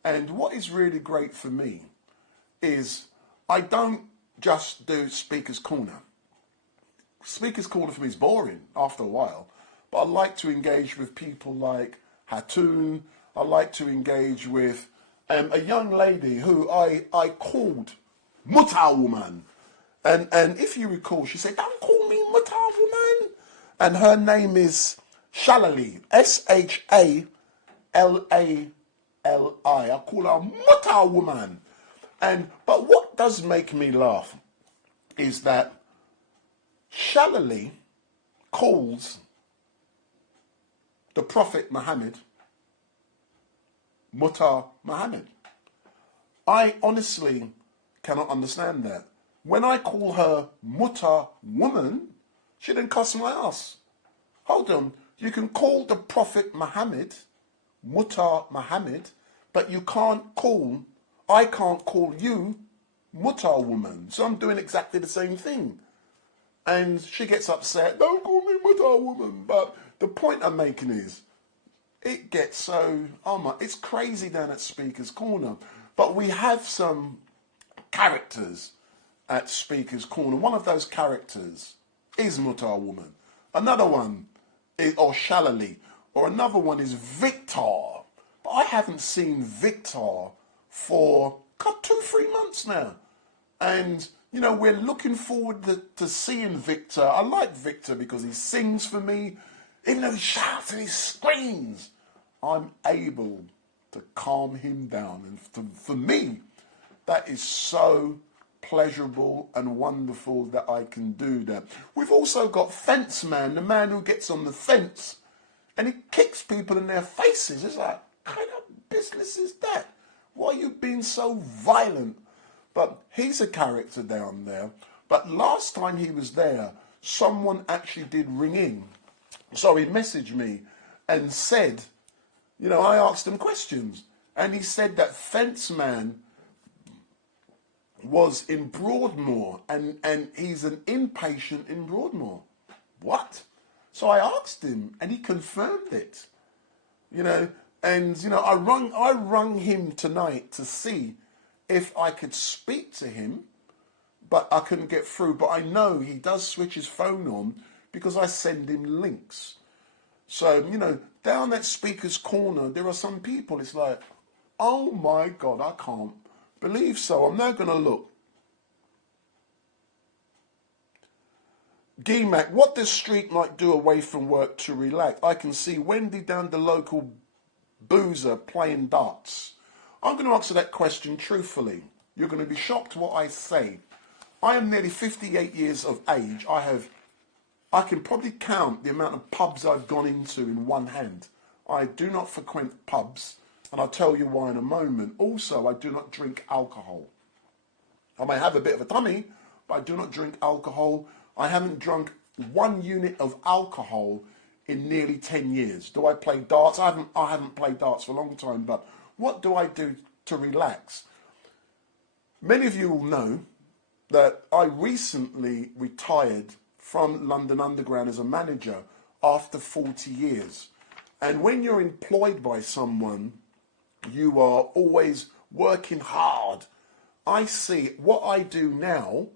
And what is really great for me is I don't just do Speaker's Corner. Speaker's Corner for me is boring after a while, but I like to engage with people like Hatoon. I like to engage with a young lady who I called Mutter Woman. And if you recall, she said, don't call me Mutter Woman. And her name is Shalali, Shalali. I call her Mutter Woman. But what does make me laugh is that Shalali calls the Prophet Muhammad Mutter Muhammad. I honestly cannot understand that. When I call her Mutter Woman, she then cuss my ass. Hold on, you can call the Prophet Muhammad Mutter Muhammad, but I can't call you Mutter Woman. So I'm doing exactly the same thing. And she gets upset, don't call me Mutter Woman. But the point I'm making is, it gets so, it's crazy down at Speaker's Corner. But we have some characters at Speaker's Corner. One of those characters is Mutter Woman. Another one is, or Shalali. Or another one is Victor. But I haven't seen Victor for 2-3 months now. And, you know, we're looking forward to seeing Victor. I like Victor because he sings for me. Even though he shouts and he screams, I'm able to calm him down. And for me, that is so pleasurable and wonderful that I can do that. We've also got Fence Man, the man who gets on the fence and he kicks people in their faces. It's like, what kind of business is that? Why are you being so violent? But he's a character down there. But last time he was there, someone actually did ring in. So he messaged me and said, you know, I asked him questions. And he said that Fence Man was in Broadmoor and he's an inpatient in Broadmoor. What? So I asked him and he confirmed it. You know, and, you know, I rung him tonight to see if I could speak to him, but I couldn't get through. But I know he does switch his phone on because I send him links. So, you know, down at Speaker's Corner, there are some people, it's like, oh my God, I can't believe so. I'm now going to look. GMAC, what does StreetMic do away from work to relax? I can see Wendy down the local boozer playing darts. I'm going to answer that question truthfully. You're going to be shocked what I say. I am nearly 58 years of age. I have I can probably count the amount of pubs I've gone into in one hand. I do not frequent pubs, and I'll tell you why in a moment. Also, I do not drink alcohol. I may have a bit of a tummy, but I do not drink alcohol. I haven't drunk 1 unit of alcohol in nearly 10 years. Do I play darts? I haven't played darts for a long time, but what do I do to relax? Many of you will know that I recently retired from London Underground as a manager after 40 years. And when you're employed by someone, you are always working hard. I see what I do now,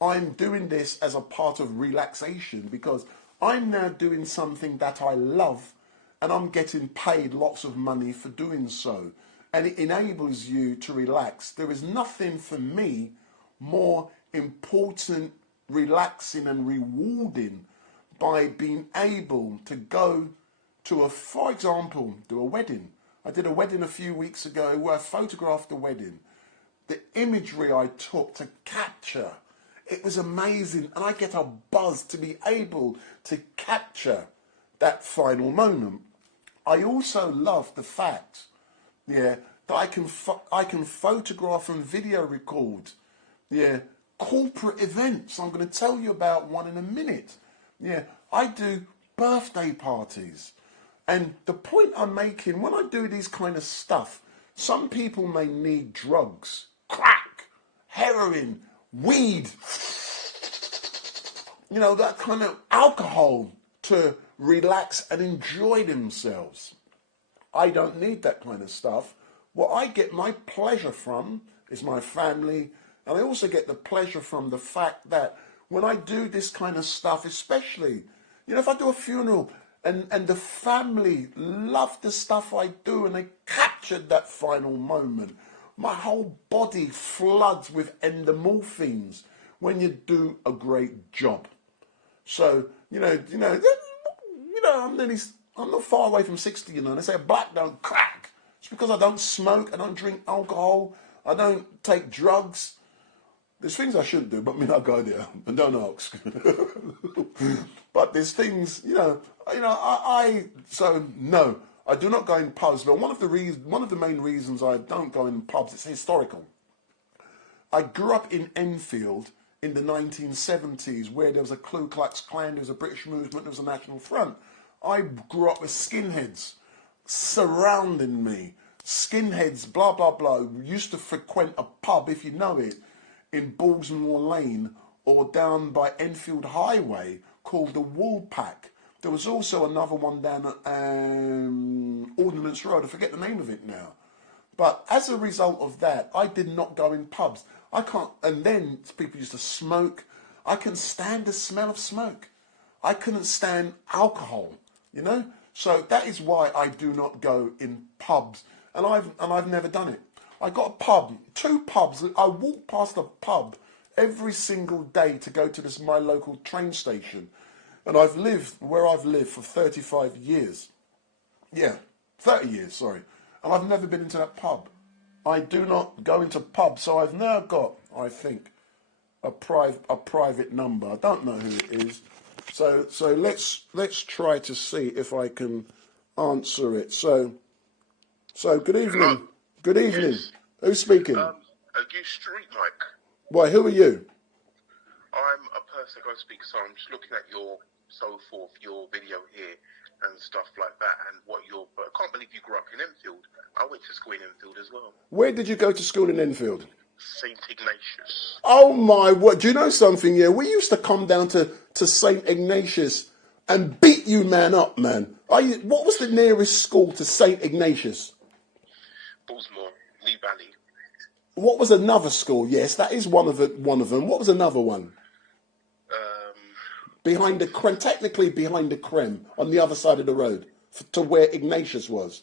I'm doing this as a part of relaxation because I'm now doing something that I love and I'm getting paid lots of money for doing so. And it enables you to relax. There is nothing for me more important, relaxing and rewarding by being able to go to for example, do a wedding. I did a wedding a few weeks ago where I photographed the wedding. The imagery I took to capture, it was amazing, and I get a buzz to be able to capture that final moment. I also love the fact, that I can photograph and video record, corporate events. I'm going to tell you about one in a minute. I do birthday parties, and the point I'm making when I do these kind of stuff, some people may need drugs, crack, heroin, weed, that kind of alcohol to relax and enjoy themselves. I don't need that kind of stuff. What I get my pleasure from is my family, and I also get the pleasure from the fact that when I do this kind of stuff, especially, if I do a funeral and the family love the stuff I do and they captured that final moment, my whole body floods with endorphins when you do a great job. So, I'm not far away from 60, They say black don't crack. It's because I don't smoke, I don't drink alcohol, I don't take drugs. There's things I shouldn't do, but I go there, and don't ask. But there's things, so no, I do not go in pubs. But one of the main reasons I don't go in pubs, it's historical. I grew up in Enfield in the 1970s, where there was a Ku Klux Klan, there was a British movement, there was a National Front. I grew up with skinheads surrounding me. Skinheads, blah, blah, blah. We used to frequent a pub, if you know it, in Balsmore Lane or down by Enfield Highway called the Woolpack. There was also another one down at Ordnance Road. I forget the name of it now. But as a result of that, I did not go in pubs. I can't, and then people used to smoke. I couldn't stand the smell of smoke. I couldn't stand alcohol, So that is why I do not go in pubs. And I've never done it. I got a pub, 2 pubs. I walk past a pub every single day to go to my local train station. And I've lived where I've lived for 35 years. 30 years, sorry. And I've never been into that pub. I do not go into pubs, so I've now got, I think, a private number. I don't know who it is. So let's try to see if I can answer it. So good evening. Hello. Good evening. Yes. Who's speaking? You StreetMic. Why, who are you? I'm a person who speaks, so I'm just looking at your video here and stuff like that, and but I can't believe you grew up in Enfield. I went to school in Enfield as well. Where did you go to school in Enfield? St. Ignatius. Oh my word! Do you know something? Yeah, we used to come down to St. Ignatius and beat you man up, man. What was the nearest school to St. Ignatius? Balsmore, Lee Valley. What was another school? Yes, that is one of them. What was another one? Behind the Creme, technically behind the Creme, on the other side of the road, to where Ignatius was.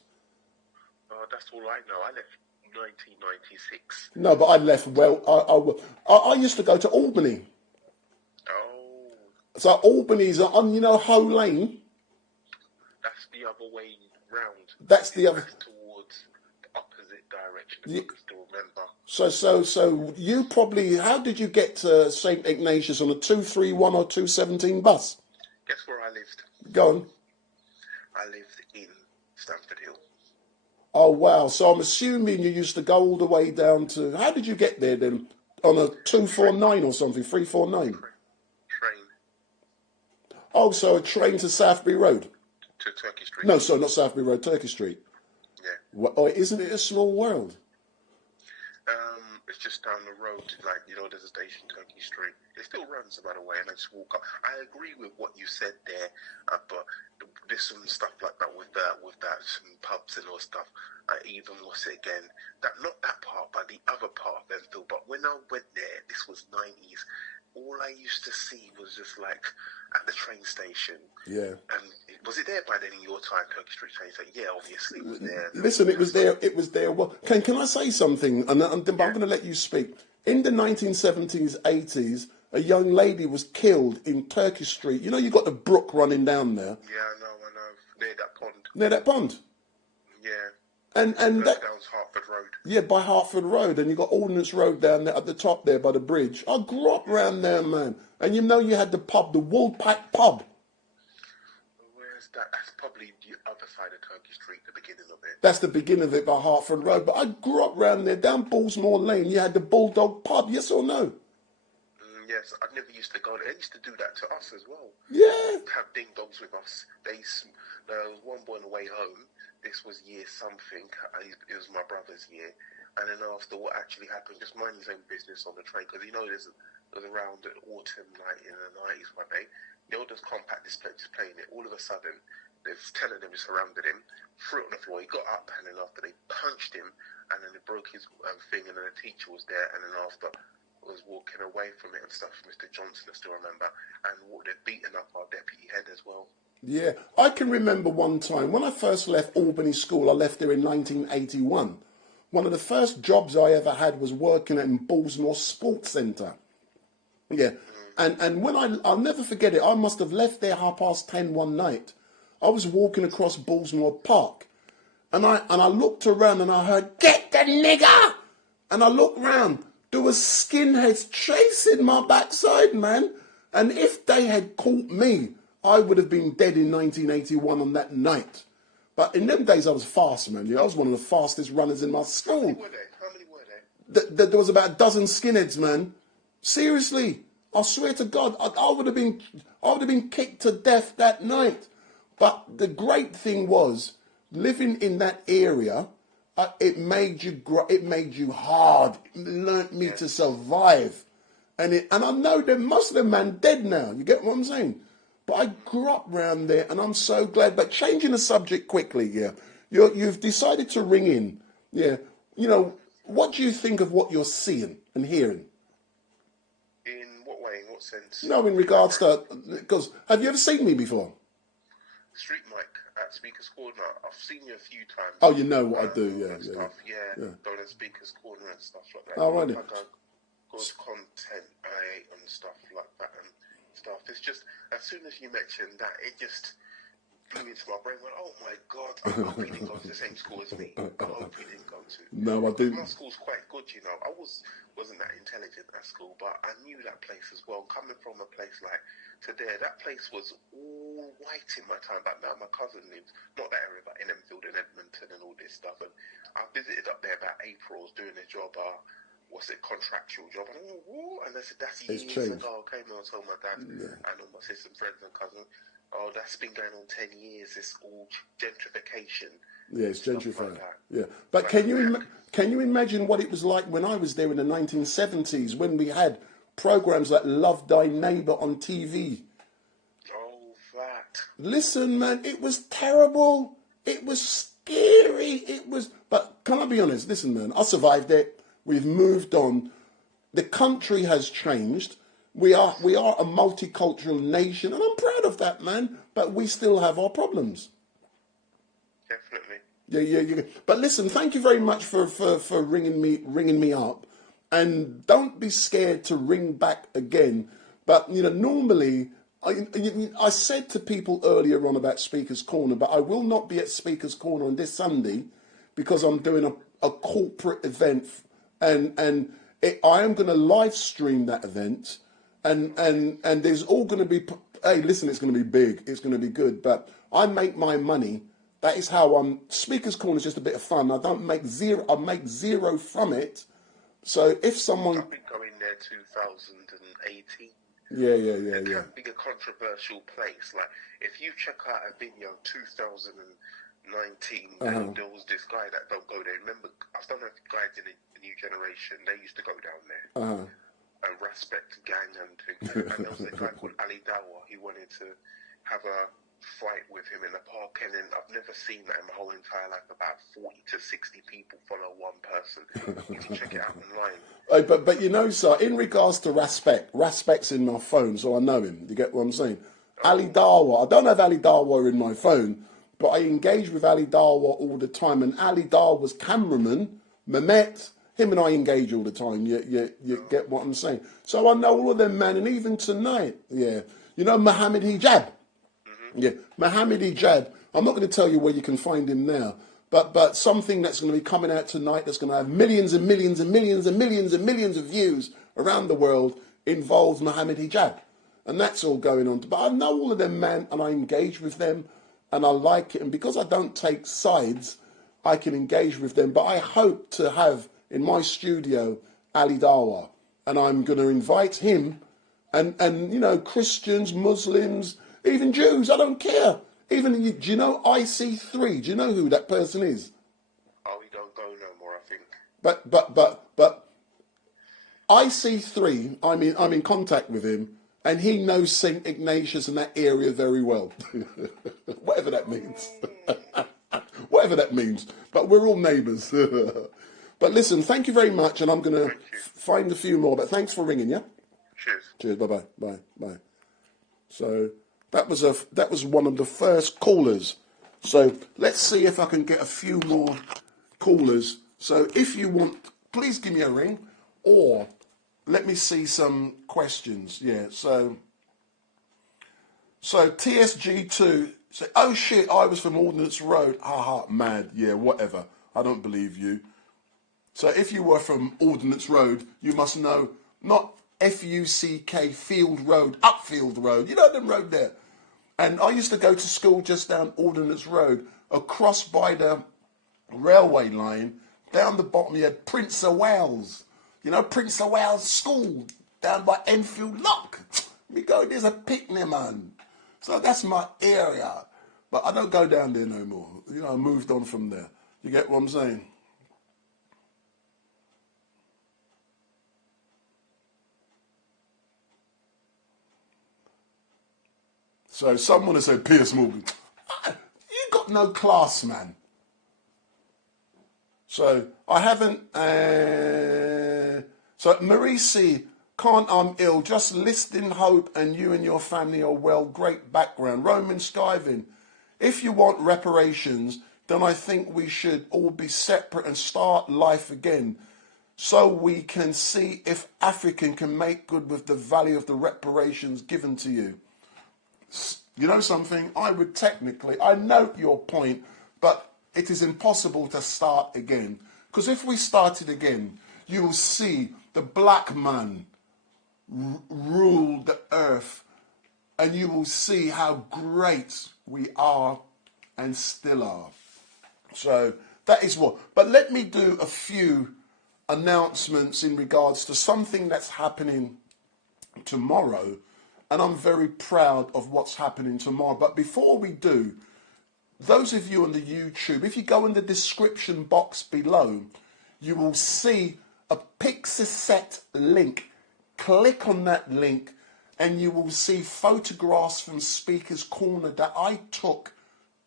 That's all I know. I left 1996. No, but I left I used to go to Albany. Oh. So Albany's on, Hoe Lane. That's the other way round. That's the other. Towards the opposite direction, if I can still remember. So you probably, how did you get to St. Ignatius on a 231 or 217 bus? Guess where I lived? Go on. I lived in Stamford Hill. Oh, wow. So I'm assuming you used to go all the way down to... How did you get there then? On a 249 or something? 349? Train Oh, so a train to Southbury Road? to Turkey Street. No, sorry, not Southbury Road, Turkey Street. Yeah. Well, oh, isn't it a small world? It's just down the road, like, you know, there's a station, Turkey Street. It still runs about a way, and I just walk up. I agree with what you said there, but there's some stuff like that with that some pubs and all stuff. Even what's it again? Not that part, but the other part of Enfield. But when I went there, this was 90s. All I used to see was just like at the train station. Yeah. And was it there by then in your time, Turkey Street train station? Yeah, obviously it was there. Listen, it was there. It was there. Well, can I say something? And I'm going to let you speak. In the 1970s, 80s, a young lady was killed in Turkey Street. You know, you got the brook running down there. Yeah, I know. Near that pond. Near that pond. Yeah. And that down Hartford Road. Yeah, by Hartford Road, and you got Ordnance Road down there at the top there by the bridge. I grew up round there, man. And you know you had the pub, the Woolpack pub. Where's that? That's probably the other side of Turkey Street, the beginning of it. That's the beginning of it by Hartford Road. But I grew up round there, down Ballsmore Lane. You had the Bulldog pub, yes or no? Yes, I never used to go there. They used to do that to us as well. Yeah. Have ding dongs with us. There was one boy on the way home. This was year something. It was my brother's year. And then after what actually happened, just mind his own business on the train. Because you know there's around the autumn night in the 90s one day. They'll just compact this place, just playing it. All of a sudden, there's 10 of them surrounded him, threw it on the floor. He got up, and then after they punched him, and then they broke his thing, and then the teacher was there, and then after was walking away from it and stuff, Mr. Johnson, I still remember, and they'd beaten up our deputy head as well. Yeah, I can remember one time when I first left Albany School. I left there in 1981. One of the first jobs I ever had was working at Ballsmore Sports Centre. Yeah, and when I'll never forget it. I must have left there 10:30 one night. I was walking across Ballsmore Park, and I looked around and I heard, "Get the nigger!" And I looked round. There was skinheads chasing my backside, man. And if they had caught me, I would have been dead in 1981 on that night. But in them days, I was fast, man. I was one of the fastest runners in my school. How many were there? There was about a dozen skinheads, man. Seriously, I swear to God, I would have been kicked to death that night. But the great thing was, living in that area, it made you hard. It learnt me to survive. And I know that most of them man dead now. You get what I'm saying? But I grew up round there, and I'm so glad. But changing the subject quickly, yeah. You've decided to ring in, yeah. You know, what do you think of what you're seeing and hearing? In what way? In what sense? No, in regards to, because have you ever seen me before? StreetMic at Speaker's Corner. I've seen you a few times. Oh, you know what I do, yeah. Going to Speaker's Corner and stuff like that. Oh, right. Like good content, and stuff like that and stuff. It's just, as soon as you mentioned that, it just blew into my brain. Went, oh my God, I hope he didn't go to the same school as me. I hope he didn't go to. No, I didn't. My school's quite good, you know. I wasn't that intelligent at school, but I knew that place as well. Coming from a place like to there, that place was all white in my time. But now my cousin lives, not that area, but in Enfield and Edmonton and all this stuff. And I visited up there about April, was doing a job, contractual job. And I went, and I said, that's years ago. I came and told my dad and all my sisters and friends and cousins, oh, that's been going on 10 years. It's all gentrification. Yeah, it's gentrified. Like yeah, but can you imagine what it was like when I was there in the 1970s when we had programs like Love Thy Neighbour on TV? Oh, that. Listen, man, it was terrible. It was scary. But can I be honest? Listen, man, I survived it. We've moved on. The country has changed. We are a multicultural nation, and I'm proud of that, man. But we still have our problems. Definitely. Yeah. But listen, thank you very much for ringing me up, and don't be scared to ring back again. But you know, normally I said to people earlier on about Speaker's Corner, but I will not be at Speaker's Corner on this Sunday because I'm doing a corporate event, and I am going to live stream that event. And there's all going to be hey, listen, it's going to be big. It's going to be good. But I make my money. That is how Speaker's Corner is just a bit of fun. I don't make zero. I make zero from it. So if someone... I've been going there 2018. Yeah. It can be a controversial place. Like, if you check out a video 2019, and there was this guy that don't go there. Remember, I don't know if guys in the new generation, they used to go down there. And respect gang and things. And there was a guy called Ali Dawa. He wanted to have a fight with him in the park, and then I've never seen that in my whole entire life. About 40 to 60 people follow one person. You can check it out online. But you know, sir, in regards to Raspect's in my phone, so I know him. You get what I'm saying? Ali Dawa, I don't have Ali Dawa in my phone, but I engage with Ali Dawa all the time. And Ali Dawa's cameraman, Mehmet, him and I engage all the time. You get what I'm saying? So I know all of them, man. And even tonight, you know Mohammed Hijab? Yeah, Mohammed Hijab. I'm not going to tell you where you can find him now, but something that's going to be coming out tonight that's going to have millions and millions and millions and millions and millions of views around the world involves Mohammed Hijab. And that's all going on. But I know all of them, man, and I engage with them, and I like it. And because I don't take sides, I can engage with them. But I hope to have in my studio Ali Dawa, and I'm going to invite him and you know, Christians, Muslims, even Jews, I don't care. Even, do you know IC3? Do you know who that person is? Oh, he don't go no more, I think. But IC3, I'm in contact with him, and he knows St. Ignatius and that area very well. Whatever that means. Whatever that means. But we're all neighbours. But listen, thank you very much, and I'm going to find a few more. But thanks for ringing, yeah? Cheers. Cheers, bye-bye, bye. So that was one of the first callers. So let's see if I can get a few more callers. So if you want, please give me a ring, or let me see some questions. Yeah, so TSG2 say, oh shit, I was from Ordnance Road. Haha, mad. Yeah, whatever. I don't believe you. So if you were from Ordnance Road, you must know, not Fuck Field Road, Upfield Road. You know them road there. And I used to go to school just down Ordnance Road, across by the railway line. Down the bottom you had Prince of Wales. You know, Prince of Wales School, down by Enfield Lock. We go, there's a picnic, man. So that's my area. But I don't go down there no more. You know, I moved on from there. You get what I'm saying? So someone has said, Piers Morgan, you got no class, man. So I haven't, so Marie C, can't I'm ill, just listing hope and you and your family are well, great background. Roman Skiving, if you want reparations, then I think we should all be separate and start life again so we can see if African can make good with the value of the reparations given to you. You know something? I would technically, I note your point, but it is impossible to start again. Because if we started again, you will see the black man rule the earth, and you will see how great we are and still are. So that is what. But let me do a few announcements in regards to something that's happening tomorrow. And I'm very proud of what's happening tomorrow. But before we do, those of you on the YouTube, if you go in the description box below, you will see a Pixaset link. Click on that link and you will see photographs from Speaker's Corner that I took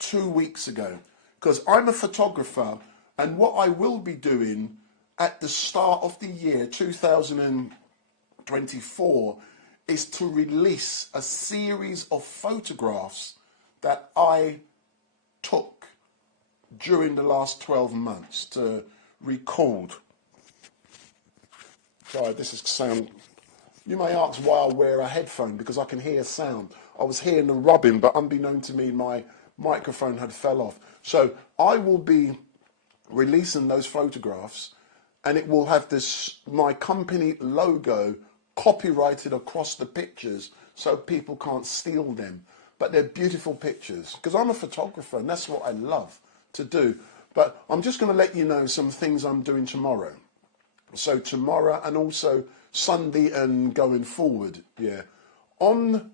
2 weeks ago. Because I'm a photographer, and what I will be doing at the start of the year 2024 is to release a series of photographs that I took during the last 12 months to record. Sorry, this is sound. You may ask why I wear a headphone, because I can hear sound. I was hearing the rubbing, but unbeknown to me, my microphone had fell off. So I will be releasing those photographs, and it will have this, my company logo copyrighted across the pictures, so people can't steal them. But they're beautiful pictures, because I'm a photographer and that's what I love to do. But I'm just going to let you know some things I'm doing tomorrow. So tomorrow and also Sunday and going forward, yeah. From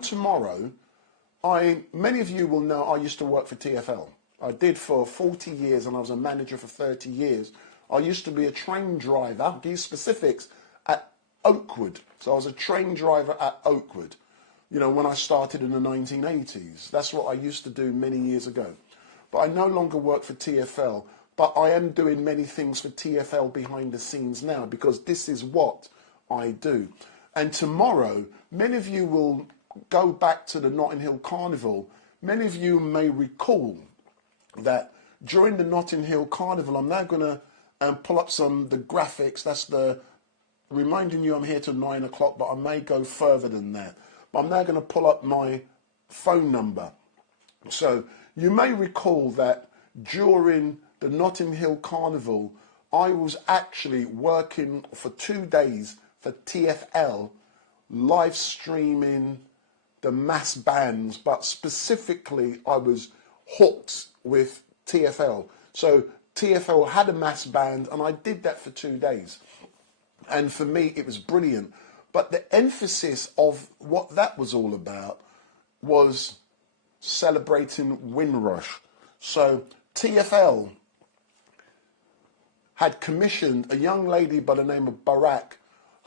tomorrow, many of you will know I used to work for TfL. I did for 40 years and I was a manager for 30 years. I used to be a train driver, I'll give you specifics, at Oakwood. So I was a train driver at Oakwood, when I started in the 1980s. That's what I used to do many years ago. But I no longer work for TfL, but I am doing many things for TfL behind the scenes now, because this is what I do. And tomorrow, many of you will go back to the Notting Hill Carnival. Many of you may recall that during the Notting Hill Carnival, I'm now going to pull up the graphics. That's reminding you I'm here till 9 o'clock, but I may go further than that. But I'm now going to pull up my phone number. So you may recall that during the Notting Hill Carnival, I was actually working for 2 days for TfL, live streaming the mass bands, but specifically I was hooked with TfL. So TfL had a mass band and I did that for 2 days. And for me, it was brilliant. But the emphasis of what that was all about was celebrating Windrush. So TfL had commissioned a young lady by the name of Barack,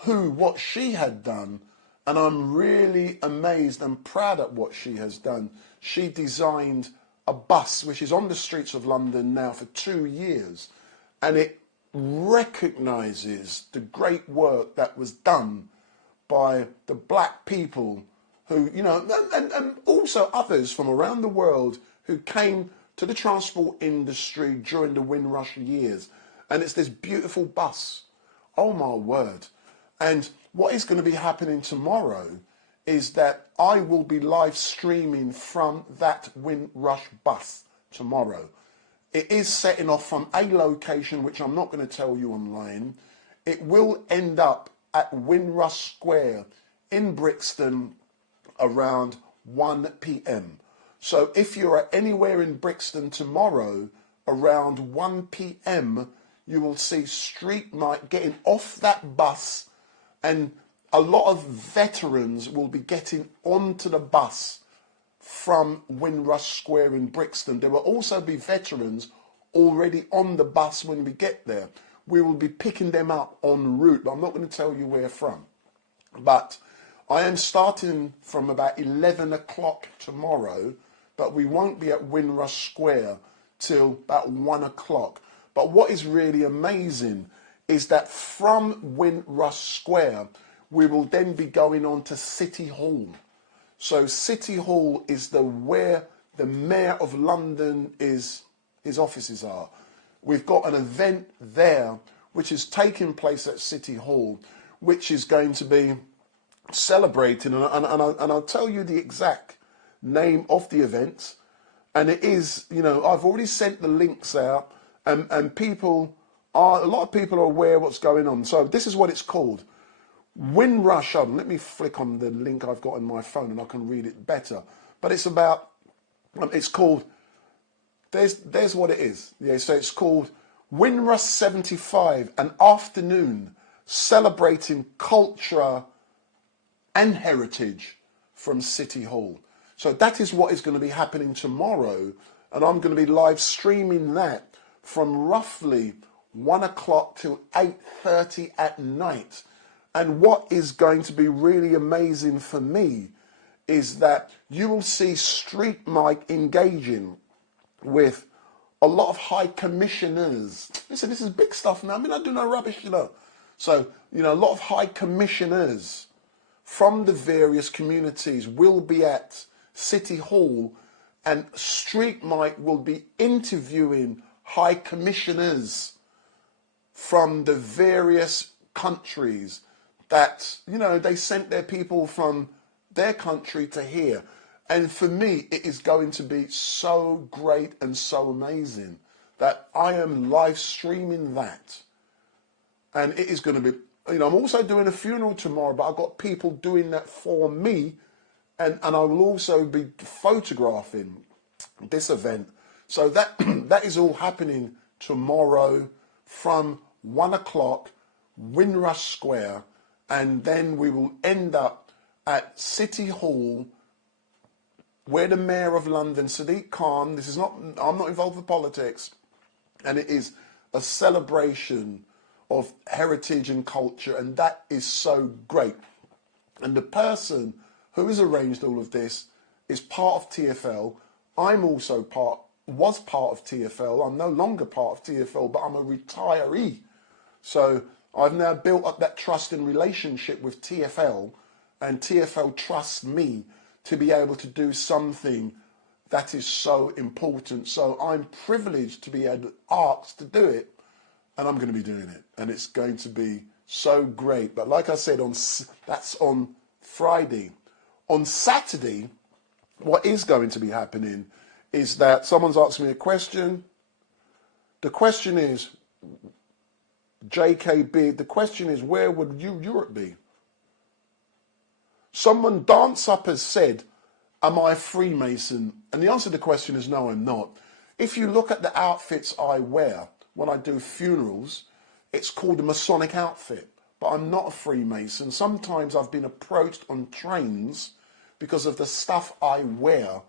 what she had done, and I'm really amazed and proud at what she has done. She designed a bus which is on the streets of London now for 2 years, and it recognises the great work that was done by the black people who, and also others from around the world who came to the transport industry during the Windrush years. And it's this beautiful bus. Oh my word. And what is going to be happening tomorrow is that I will be live streaming from that Windrush bus tomorrow. It is setting off from a location which I'm not going to tell you online. It will end up at Windrush Square in Brixton around 1 p.m. So if you're anywhere in Brixton tomorrow around 1 p.m, you will see StreetMic getting off that bus, and a lot of veterans will be getting onto the bus from Windrush Square in Brixton. There will also be veterans already on the bus when we get there. We will be picking them up en route, but I'm not going to tell you where from. But I am starting from about 11 o'clock tomorrow, but we won't be at Windrush Square till about 1 o'clock. But what is really amazing is that from Windrush Square, we will then be going on to City Hall. So City Hall is where the Mayor of London his offices are. We've got an event there which is taking place at City Hall, which is going to be celebrating, and I'll tell you the exact name of the event. And it is, I've already sent the links out, and a lot of people are aware what's going on. So this is what it's called. Windrush, let me flick on the link I've got on my phone and I can read it better. But it's called, there's what it is. Yeah, so it's called Windrush 75, an afternoon celebrating culture and heritage from City Hall. So that is what is going to be happening tomorrow, and I'm going to be live streaming that from roughly 1 o'clock till 8:30 at night. And what is going to be really amazing for me is that you will see StreetMic engaging with a lot of high commissioners. Listen, this is big stuff now. I mean, I do no rubbish, So, a lot of high commissioners from the various communities will be at City Hall, and StreetMic will be interviewing high commissioners from the various countries that, they sent their people from their country to here. And for me, it is going to be so great and so amazing that I am live streaming that. And it is going to be I'm also doing a funeral tomorrow, but I've got people doing that for me, and I will also be photographing this event. So that that is all happening tomorrow from 1 o'clock, Windrush Square, and then we will end up at City Hall, where the Mayor of London, Sadiq Khan, I'm not involved with politics, and it is a celebration of heritage and culture, and that is so great. And the person who has arranged all of this is part of TFL. I'm also was part of TFL. I'm no longer part of TFL, but I'm a retiree. So I've now built up that trust and relationship with TFL, and TFL trusts me to be able to do something that is so important. So I'm privileged to be asked to do it, and I'm going to be doing it, and it's going to be so great. But like I said, that's on Friday. On Saturday, what is going to be happening is that someone's asked me a question. The question is, JKB, the question is, where would Europe be? Someone Dance Up has said, am I a Freemason? And the answer to the question is no, I'm not. If you look at the outfits I wear when I do funerals, it's called a Masonic outfit, but I'm not a Freemason. Sometimes I've been approached on trains because of the stuff I wear,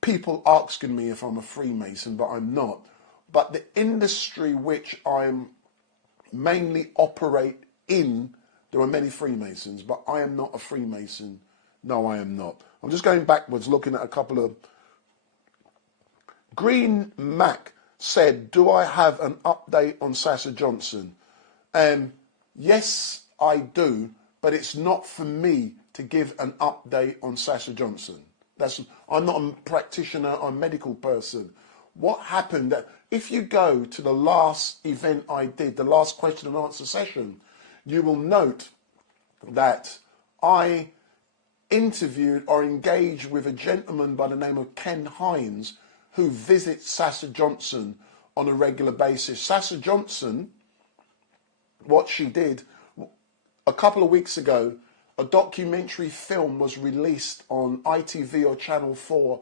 people asking me if I'm a Freemason, but I'm not. But the industry which I'm mainly operate in, there are many Freemasons, but I am not a Freemason. No, I am not. I'm just going backwards, looking at a couple of... Green Mac said, do I have an update on Sasha Johnson? Yes, I do, but it's not for me to give an update on Sasha Johnson. I'm not a practitioner or a medical person. What happened, that if you go to the last event I did, the last question and answer session, you will note that I interviewed or engaged with a gentleman by the name of Ken Hines, who visits Sasha Johnson on a regular basis. Sasha Johnson, what she did, a couple of weeks ago, a documentary film was released on ITV or Channel 4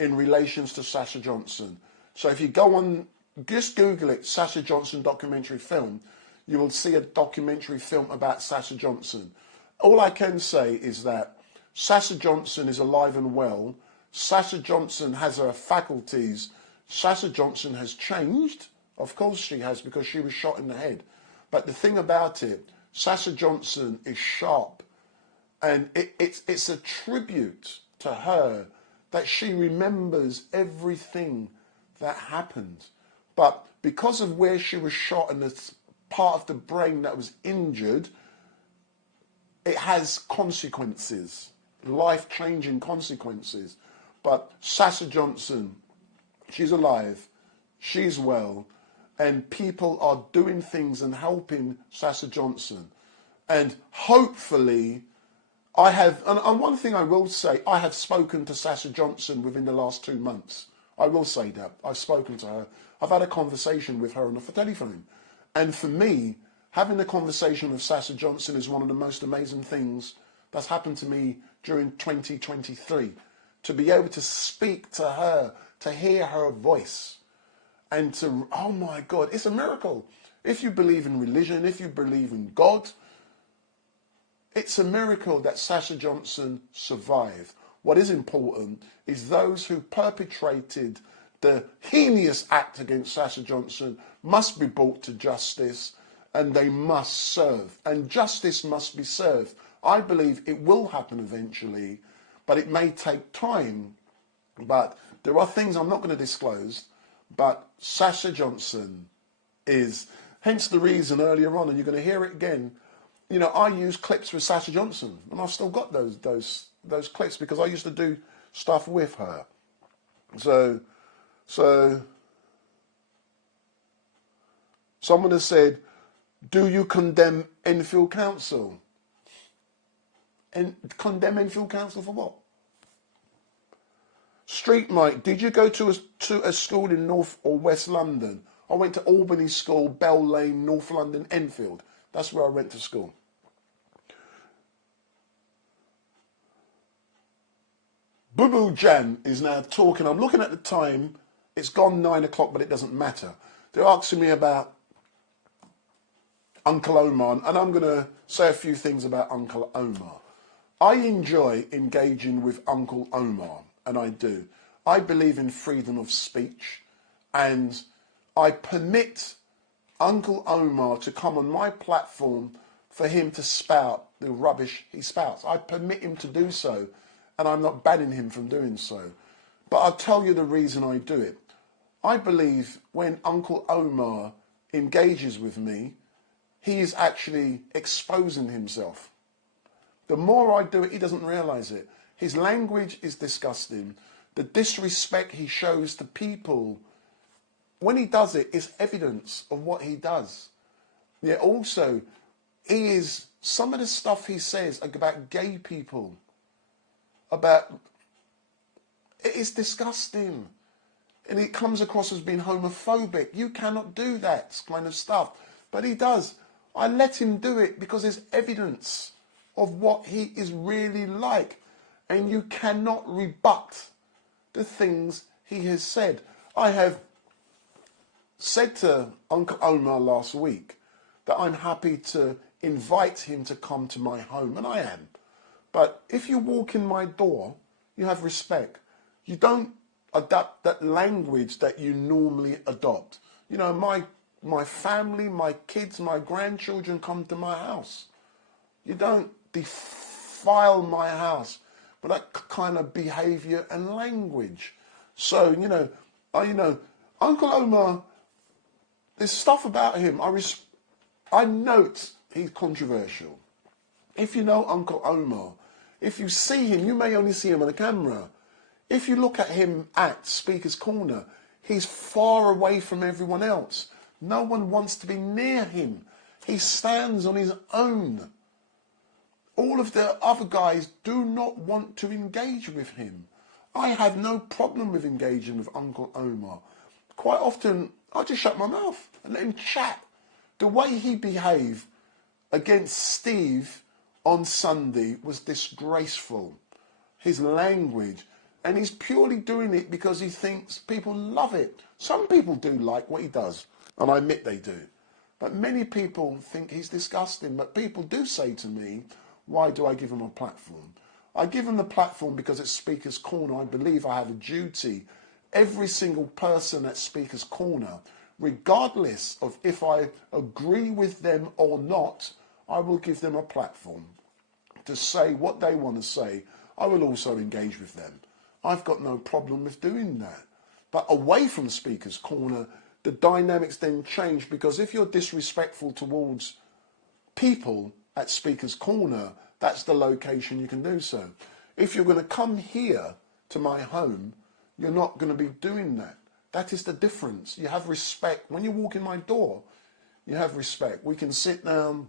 in relations to Sasha Johnson. So if you go on, just Google it, Sasha Johnson documentary film, you will see a documentary film about Sasha Johnson. All I can say is that Sasha Johnson is alive and well. Sasha Johnson has her faculties. Sasha Johnson has changed. Of course she has, because she was shot in the head. But the thing about it, Sasha Johnson is sharp. And it's a tribute to her that she remembers everything that happened. But because of where she was shot and the part of the brain that was injured, it has consequences, life-changing consequences. But Sasha Johnson, she's alive, she's well, and people are doing things and helping Sasha Johnson. And hopefully, and one thing I will say, I have spoken to Sasha Johnson within the last 2 months. I will say that. I've spoken to her. I've had a conversation with her on the telephone. And for me, having a conversation with Sasha Johnson is one of the most amazing things that's happened to me during 2023. To be able to speak to her, to hear her voice, and to, oh my God, it's a miracle. If you believe in religion, if you believe in God, it's a miracle that Sasha Johnson survived. What is important is those who perpetrated the heinous act against Sasha Johnson must be brought to justice, and they must serve. And justice must be served. I believe it will happen eventually, but it may take time. But there are things I'm not going to disclose. But Sasha Johnson is, hence the reason earlier on, and you're going to hear it again, you know, I use clips with Sasha Johnson, and I've still got those clips because I used to do stuff with her. So someone has said, do you condemn Enfield Council? And condemn Enfield Council for what? StreetMic, did you go to a school in North or West London? I went to Albany School, Bell Lane, North London, Enfield. That's where I went to school. Boo Boo Jam is now talking. I'm looking at the time. It's gone 9 o'clock, but it doesn't matter. They're asking me about Uncle Omar, and I'm going to say a few things about Uncle Omar. I enjoy engaging with Uncle Omar, and I do. I believe in freedom of speech, and I permit Uncle Omar to come on my platform for him to spout the rubbish he spouts. I permit him to do so, and I'm not banning him from doing so. But I'll tell you the reason I do it. I believe when Uncle Omar engages with me, he is actually exposing himself. The more I do it, he doesn't realise it. His language is disgusting. The disrespect he shows to people, when he does it, is evidence of what he does. Yet also, some of the stuff he says about gay people, it is disgusting. And it comes across as being homophobic. You cannot do that kind of stuff. But he does. I let him do it because there's evidence of what he is really like. And you cannot rebut the things he has said. I have said to Uncle Omar last week that I'm happy to invite him to come to my home, and I am. But if you walk in my door, you have respect. You don't adopt that language that you normally adopt. You know, my family, my kids, my grandchildren come to my house. You don't defile my house with that kind of behaviour and language. So, Uncle Omar, there's stuff about him. I note he's controversial. If you know Uncle Omar, if you see him, you may only see him on the camera. If you look at him at Speaker's Corner, he's far away from everyone else. No one wants to be near him. He stands on his own. All of the other guys do not want to engage with him. I have no problem with engaging with Uncle Omar. Quite often, I just shut my mouth and let him chat. The way he behaved against Steve on Sunday was disgraceful. His language. And he's purely doing it because he thinks people love it. Some people do like what he does, and I admit they do. But many people think he's disgusting. But people do say to me, why do I give him a platform? I give him the platform because at Speaker's Corner, I believe I have a duty. Every single person at Speaker's Corner, regardless of if I agree with them or not, I will give them a platform to say what they want to say. I will also engage with them. I've got no problem with doing that. But away from Speaker's Corner, the dynamics then change, because if you're disrespectful towards people at Speaker's Corner, that's the location you can do so. If you're going to come here to my home, you're not going to be doing that. That is the difference. You have respect. When you walk in my door, you have respect. We can sit down,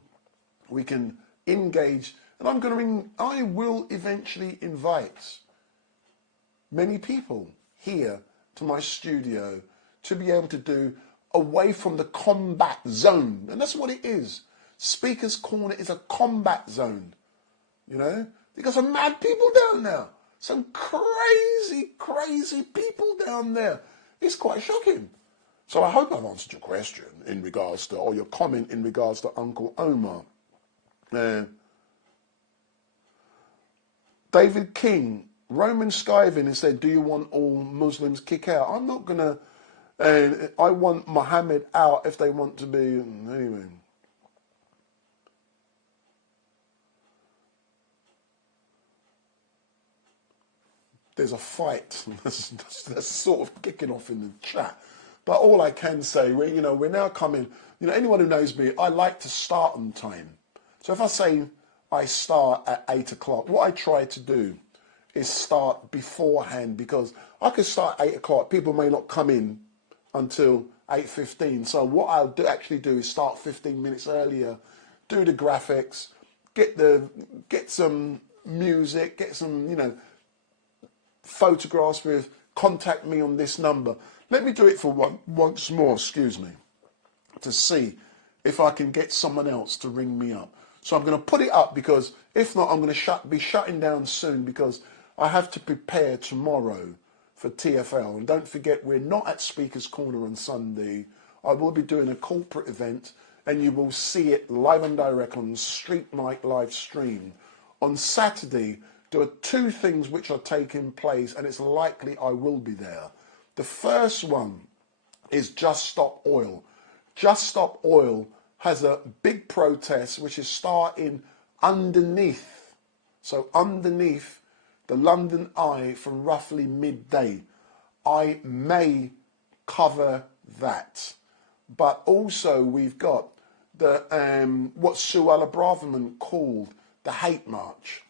we can engage, and I will eventually invite many people here to my studio to be able to do away from the combat zone. And that's what it is. Speaker's Corner is a combat zone. You know? They got some mad people down there. Some crazy, crazy people down there. It's quite shocking. So I hope I've answered your question in regards to, or your comment in regards to Uncle Omar. David King, Roman Skyvin, has said, do you want all Muslims kicked out? I'm not going to, I want Muhammad out if they want to be, anyway. There's a fight that's sort of kicking off in the chat. But all I can say, we're now coming, anyone who knows me, I like to start on time. So if I say I start at 8 o'clock, what I try to do is start beforehand, because I could start at 8 o'clock. People may not come in until 8:15. So what I'll actually do is start 15 minutes earlier, do the graphics, get some music, get some, photographs with, contact me on this number. Let me do it for once more, excuse me, to see if I can get someone else to ring me up. So I'm going to put it up because if not, I'm going to be shutting down soon because I have to prepare tomorrow for TFL. And don't forget, we're not at Speaker's Corner on Sunday. I will be doing a corporate event and you will see it live and direct on StreetMic LiveStream. On Saturday, there are two things which are taking place and it's likely I will be there. The first one is Just Stop Oil. Just Stop Oil has a big protest which is starting underneath. So underneath the London Eye from roughly midday. I may cover that. But also we've got the what Suella Braverman called the hate march.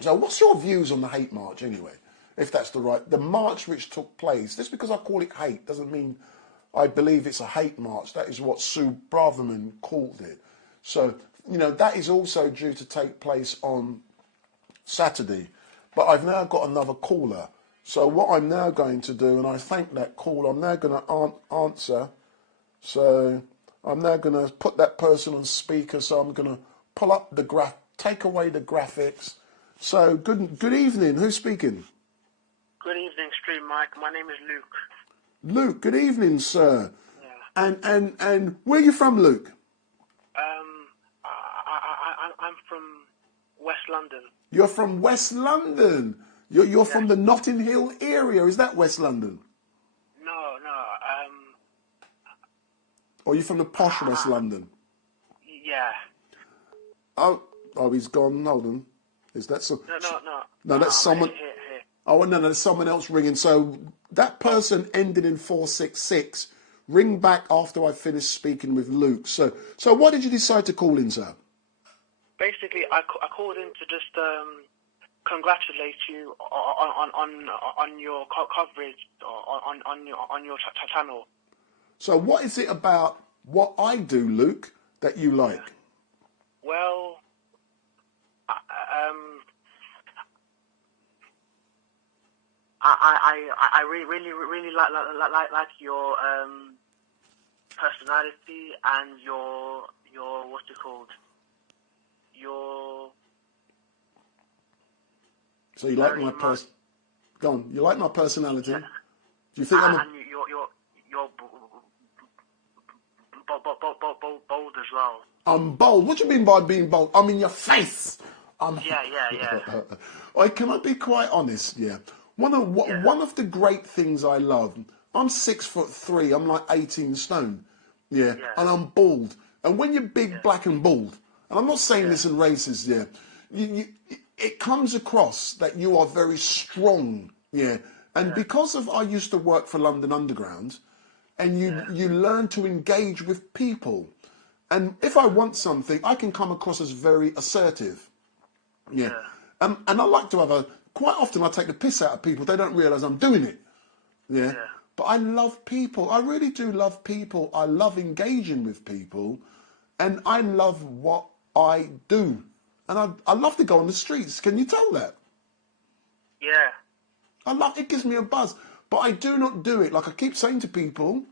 So what's your views on the hate march anyway? If that's the march which took place, just because I call it hate doesn't mean I believe it's a hate march. That is what Sue Braverman called it. So, you know, that is also due to take place on Saturday. But I've now got another caller. So what I'm now going to do, and I thank that caller, I'm now going to answer. So I'm now going to put that person on speaker. So I'm going to pull up the take away the graphics. So good evening. Who's speaking? Good evening, StreetMic. My name is Luke. Luke, good evening, sir. Yeah. And where are you from, Luke? I'm from West London. You're from West London. You're from the Notting Hill area. Is that West London? No. Or are you from the posh West London? Yeah. Oh, he's gone. Hold on. Is that so? No, that's someone. Here. Oh, no, there's someone else ringing. So that person ended in 466. Ring back after I finish speaking with Luke. So why did you decide to call in, sir? Basically, I called in to just congratulate you on your coverage on your channel. So what is it about what I do, Luke, that you like? Yeah. Well, I really like your personality and your what's it called? So you like my Go on. You like my personality? Yeah. Do you think I'm you're bold as well. I'm bold. What do you mean by being bold? I'm in your face. Yeah. Can I be quite honest? Yeah. One of the great things I love. I'm 6'3". I'm like 18 stone. Yeah. And I'm bald. And when you're big, black, and bald, and I'm not saying this in racist. Yeah. It comes across that you are very strong. Yeah. And because of I used to work for London Underground, and you learn to engage with people. And if I want something, I can come across as very assertive. Yeah. And I like to quite often I take the piss out of people. They don't realise I'm doing it. Yeah. But I love people. I really do love people. I love engaging with people. And I love what I do. And I love to go on the streets. Can you tell that? Yeah. It gives me a buzz. But I do not do it. Like I keep saying to people,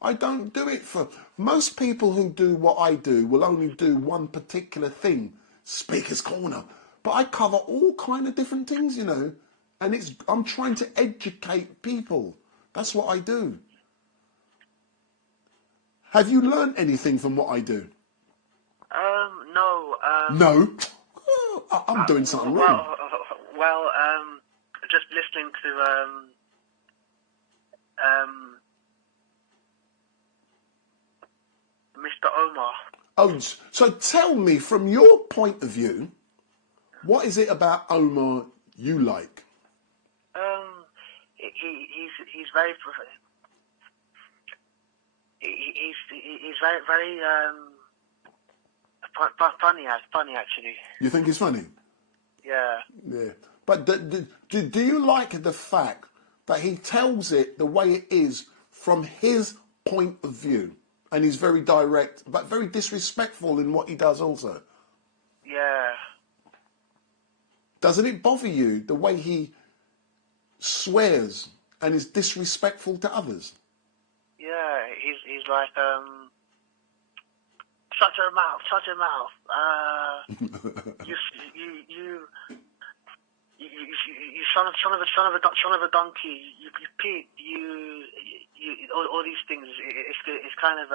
I don't do it for... Most people who do what I do will only do one particular thing. Speaker's Corner. But I cover all kind of different things, you know. And I'm trying to educate people. That's what I do. Have you learned anything from what I do? No. No? Oh, I'm doing something wrong. Well, just listening to Mr. Omar. Oh, so tell me, from your point of view, what is it about Omar you like? He's very funny actually. You think he's funny? Yeah. Yeah. But do you like the fact that he tells it the way it is from his point of view? And he's very direct, but very disrespectful in what he does also. Yeah. Doesn't it bother you the way he swears and is disrespectful to others? Yeah, he's like Shut your mouth. Shut your mouth. You son of a donkey. You Pete. You all these things. It's kind of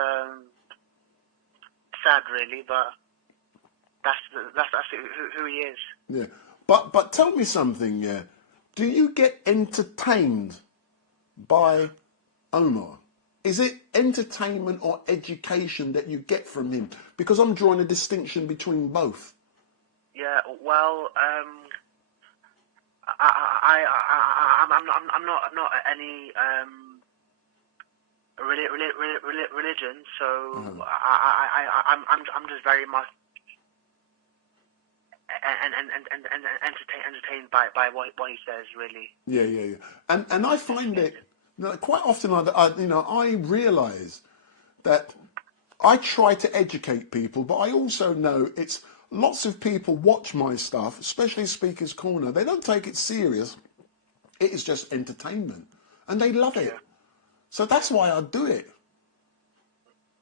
sad, really, but that's who he is. Yeah, but tell me something. Yeah, do you get entertained by Omar? Is it entertainment or education that you get from him? Because I'm drawing a distinction between both. Yeah, well, I'm not any religion, so I'm just very much entertained by what he says, really. Yeah. And I find it quite often. I realise that I try to educate people, but I also know it's lots of people watch my stuff, especially Speaker's Corner. They don't take it serious. It is just entertainment, and they love it. So that's why I do it.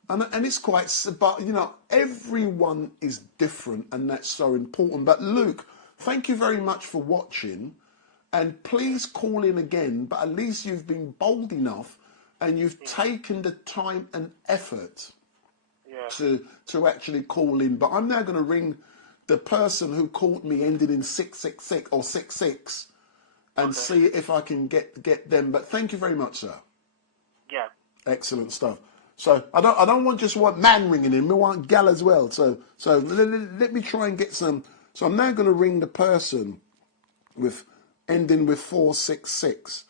And it's quite, but everyone is different, and that's so important. But Luke, thank you very much for watching, and please call in again. But at least you've been bold enough, and you've taken the time and effort to actually call in. But I'm now going to ring the person who called me ending in 666 or 66, and see if I can get them. But thank you very much, sir. Yeah. Excellent stuff. So I don't want just one man ringing in. We want gal as well. So let me try and get some. So I'm now going to ring the person with ending with 466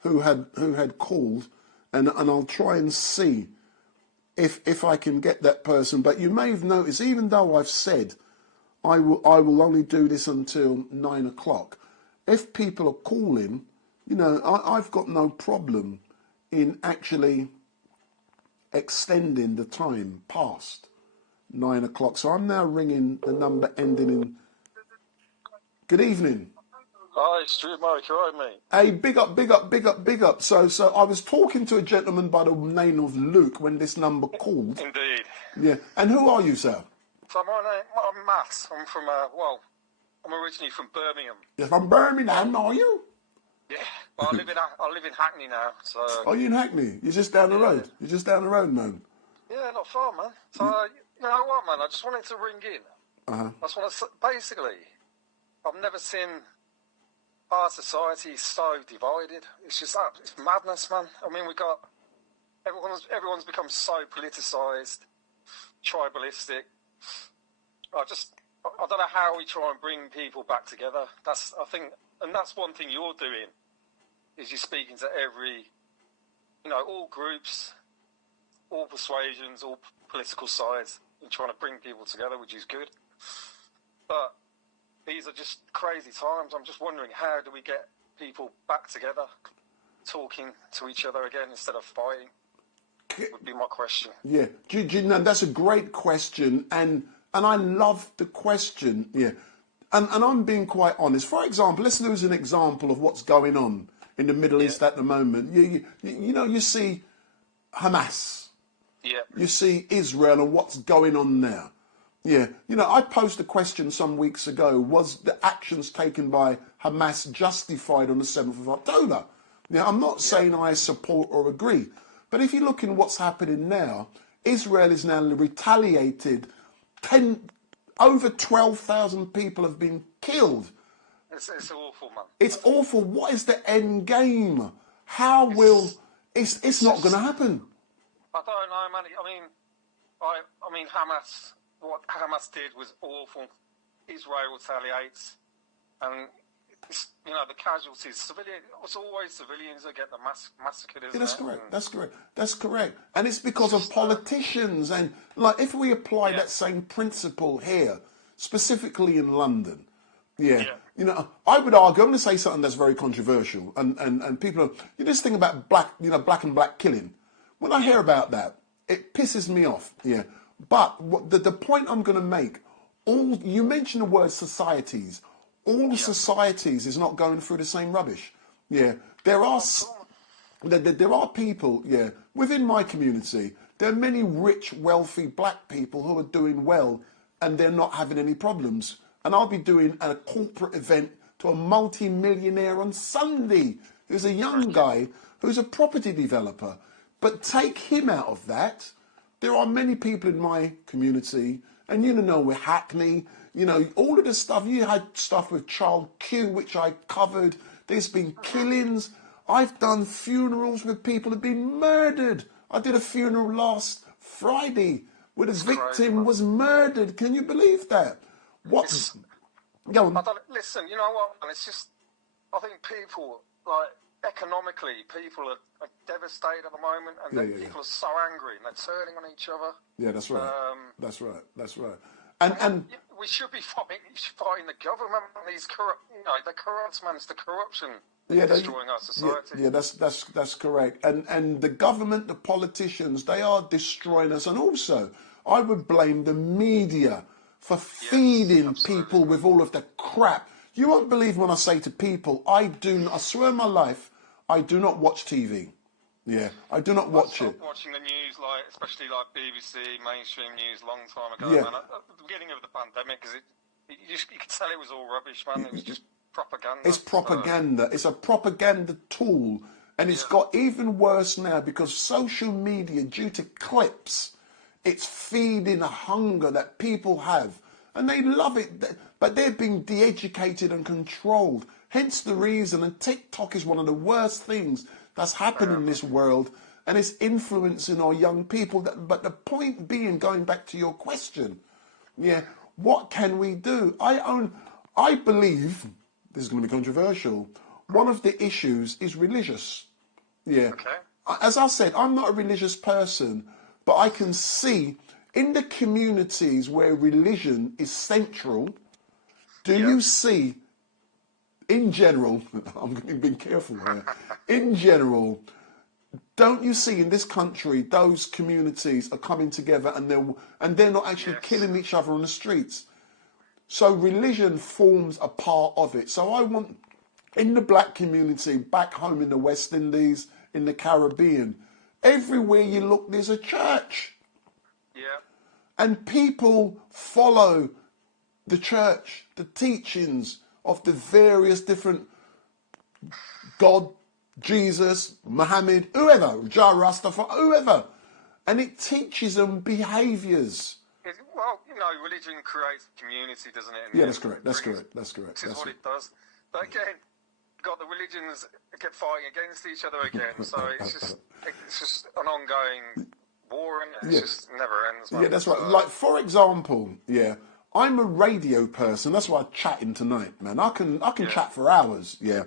who had called, and I'll try and see if I can get that person. But you may have noticed, even though I've said I will only do this until 9 o'clock, if people are calling, I've got no problem in actually extending the time past 9 o'clock. So I'm now ringing the number ending in. Good evening. Hi, StreetMic, you all right, mate? Hey, big up. So I was talking to a gentleman by the name of Luke when this number called. Indeed. Yeah. And who are you, sir? So I'm Matt. I'm from, I'm originally from Birmingham. You're from Birmingham, are you? Yeah. Well, I live in Hackney now, so... Are you in Hackney? You're just down the road? You're just down the road, man? Yeah, not far, man. So, you know what, man? I just wanted to ring in. I just want to... Basically, I've never seen our society so divided. It's just that. It's madness, man. I mean, we got... Everyone's become so politicised, tribalistic. I don't know how we try and bring people back together. That's one thing you're doing, is you're speaking to every, all groups, all persuasions, all political sides, and trying to bring people together, which is good. But these are just crazy times. I'm just wondering, how do we get people back together, talking to each other again instead of fighting? Would be my question. Yeah, that's a great question, and I love the question. Yeah, and I'm being quite honest. For example, let's use an example of what's going on in the Middle East at the moment. You see Hamas. Yeah. You see Israel and what's going on there. Yeah. I posed a question some weeks ago: was the actions taken by Hamas justified on the 7th of October? Yeah, I'm not saying I support or agree. But if you look in what's happening now, Israel is now retaliated. Over 12,000 people have been killed. It's awful, man. It's awful. What is the end game? How will... It's not going to happen. I don't know, man. I mean, Hamas... What Hamas did was awful. Israel retaliates. And... the casualties, it's always civilians that get the massacred, isn't it? That's correct. And it's because of politicians. And if we apply that same principle here, specifically in London, I would argue, I'm going to say something that's very controversial. And people, this thing about black and black killing. When I hear about that, it pisses me off. Yeah. But the point I'm going to make, you mentioned the word societies. All societies is not going through the same rubbish. Yeah, there are people. Yeah, within my community, There are many rich, wealthy black people who are doing well and they're not having any problems. And I'll be doing a corporate event to a multi-millionaire on Sunday who's a young guy who's a property developer. But take him out of that. There are many people in my community, and you know, with Hackney, you know, all of the stuff. You had stuff with Child Q, which I covered. There's been killings. I've done funerals with people who've been murdered. I did a funeral last Friday where the victim was murdered. Can you believe that? What? Go on. Listen, you know what? And it's just, I think people, like, economically, people are devastated at the moment, and people are so angry, and they're turning on each other. Yeah, that's right. That's right. And we should be fighting the government. These corrupt, you know, the corrupt man. It's the corruption destroying our society. Yeah, that's correct. And the government, the politicians, they are destroying us. And also, I would blame the media for feeding people with all of the crap. You won't believe when I say to people, I swear on my life, I do not watch TV. Yeah, I do not watch it. I stopped watching the news, like, especially like BBC, mainstream news, long time ago, man. At the beginning of the pandemic, because you could tell it was all rubbish, man. It was just propaganda. It's propaganda. It's a propaganda tool. And it's got even worse now because social media, due to clips, it's feeding a hunger that people have. And they love it, but they're being de-educated and controlled. Hence the reason, and TikTok is one of the worst things that's happened in this world, and it's influencing our young people. But the point being, going back to your question, what can we do? I believe, this is going to be controversial, one of the issues is religious. Yeah. Okay. As I said, I'm not a religious person, but I can see in the communities where religion is central, do you see, in general, I'm being careful here, in general, don't you see in this country those communities are coming together and they're not actually killing each other on the streets? So religion forms a part of it. So I want, in the black community, back home in the West Indies, in the Caribbean, everywhere you look, there's a church. Yeah. And people follow the church, the teachings of the various different God, Jesus, Muhammad, whoever, Jah Rastafari, whoever. And it teaches them behaviours. Well, you know, religion creates community, doesn't it? Yeah, that's correct. That's correct. This is what it does. But again, you've got the religions kept fighting against each other again. So it's just an ongoing war, and it just never ends. Man. Yeah, that's right. Like, for example, I'm a radio person. That's why I'm chatting tonight, man. I can chat for hours. Yeah,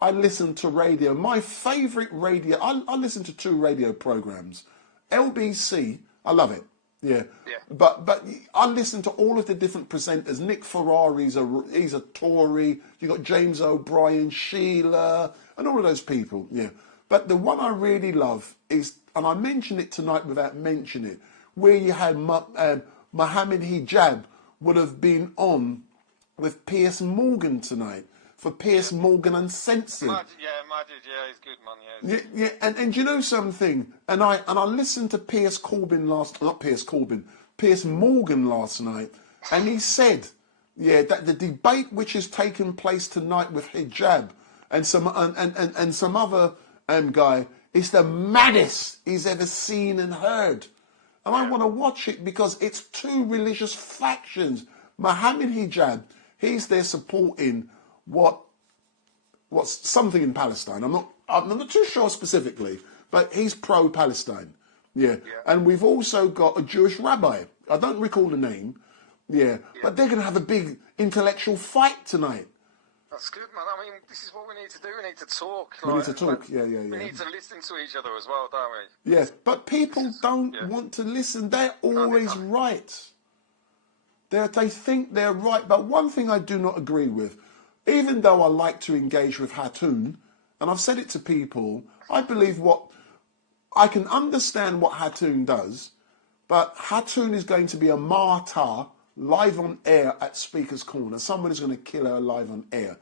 I listen to radio. My favourite radio. I listen to 2 radio programs. LBC. I love it. Yeah. But I listen to all of the different presenters. Nick Ferrari's he's a Tory. You got James O'Brien, Sheila, and all of those people. Yeah. But the one I really love is, and I mentioned it tonight without mentioning it, where you had Mohammed Hijab would have been on with Piers Morgan tonight for Piers Morgan Uncensored. Majid, he's good, man. And you know something? And I listened to Piers Morgan last night, and he said, that the debate which has taken place tonight with Hijab and some other guy is the maddest he's ever seen and heard. And I want to watch it because it's 2 religious factions. Mohammed Hijab, he's there supporting what's something in Palestine. I'm not too sure specifically, but he's pro-Palestine. Yeah. And we've also got a Jewish rabbi. I don't recall the name. But they're going to have a big intellectual fight tonight. That's good, man. I mean, this is what we need to do. We need to talk. We need to talk, We need to listen to each other as well, don't we? Yes, but people don't want to listen. They're always right. They think they're right. But one thing I do not agree with, even though I like to engage with Hatoun, and I've said it to people, I believe I can understand what Hatoun does, but Hatoun is going to be a martyr live on air at Speaker's Corner. Someone is going to kill her live on air.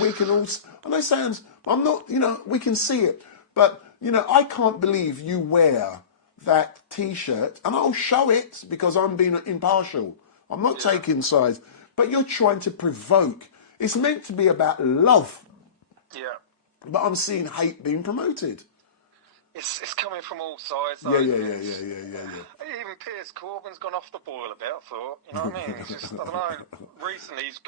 We can all, and I sounds, I'm not, we can see it, but, I can't believe you wear that T-shirt, and I'll show it because I'm being impartial. I'm not taking sides, but you're trying to provoke. It's meant to be about love. Yeah. But I'm seeing hate being promoted. It's coming from all sides, though. Yeah. Even Piers Corbyn's gone off the boil a bit, I thought. You know what I mean? It's just, I don't know, recently he's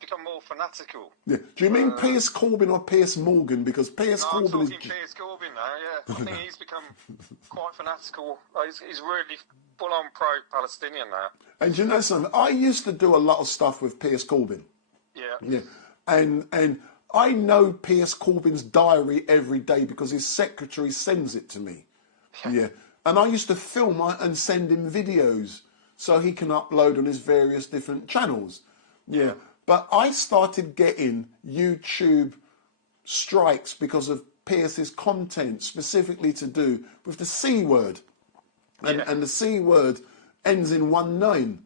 become more fanatical. Yeah. Do you mean Piers Corbyn or Piers Morgan? Because Piers Corbyn I'm talking Piers Corbyn now, yeah. I think he's become quite fanatical. He's really full-on pro-Palestinian now. And you know something? I used to do a lot of stuff with Piers Corbyn. Yeah. And I know Piers Corbyn's diary every day because his secretary sends it to me. Yeah. And I used to film and send him videos so he can upload on his various different channels. Yeah. But I started getting YouTube strikes because of Pierce's content, specifically to do with the C word. And the C word ends in 19.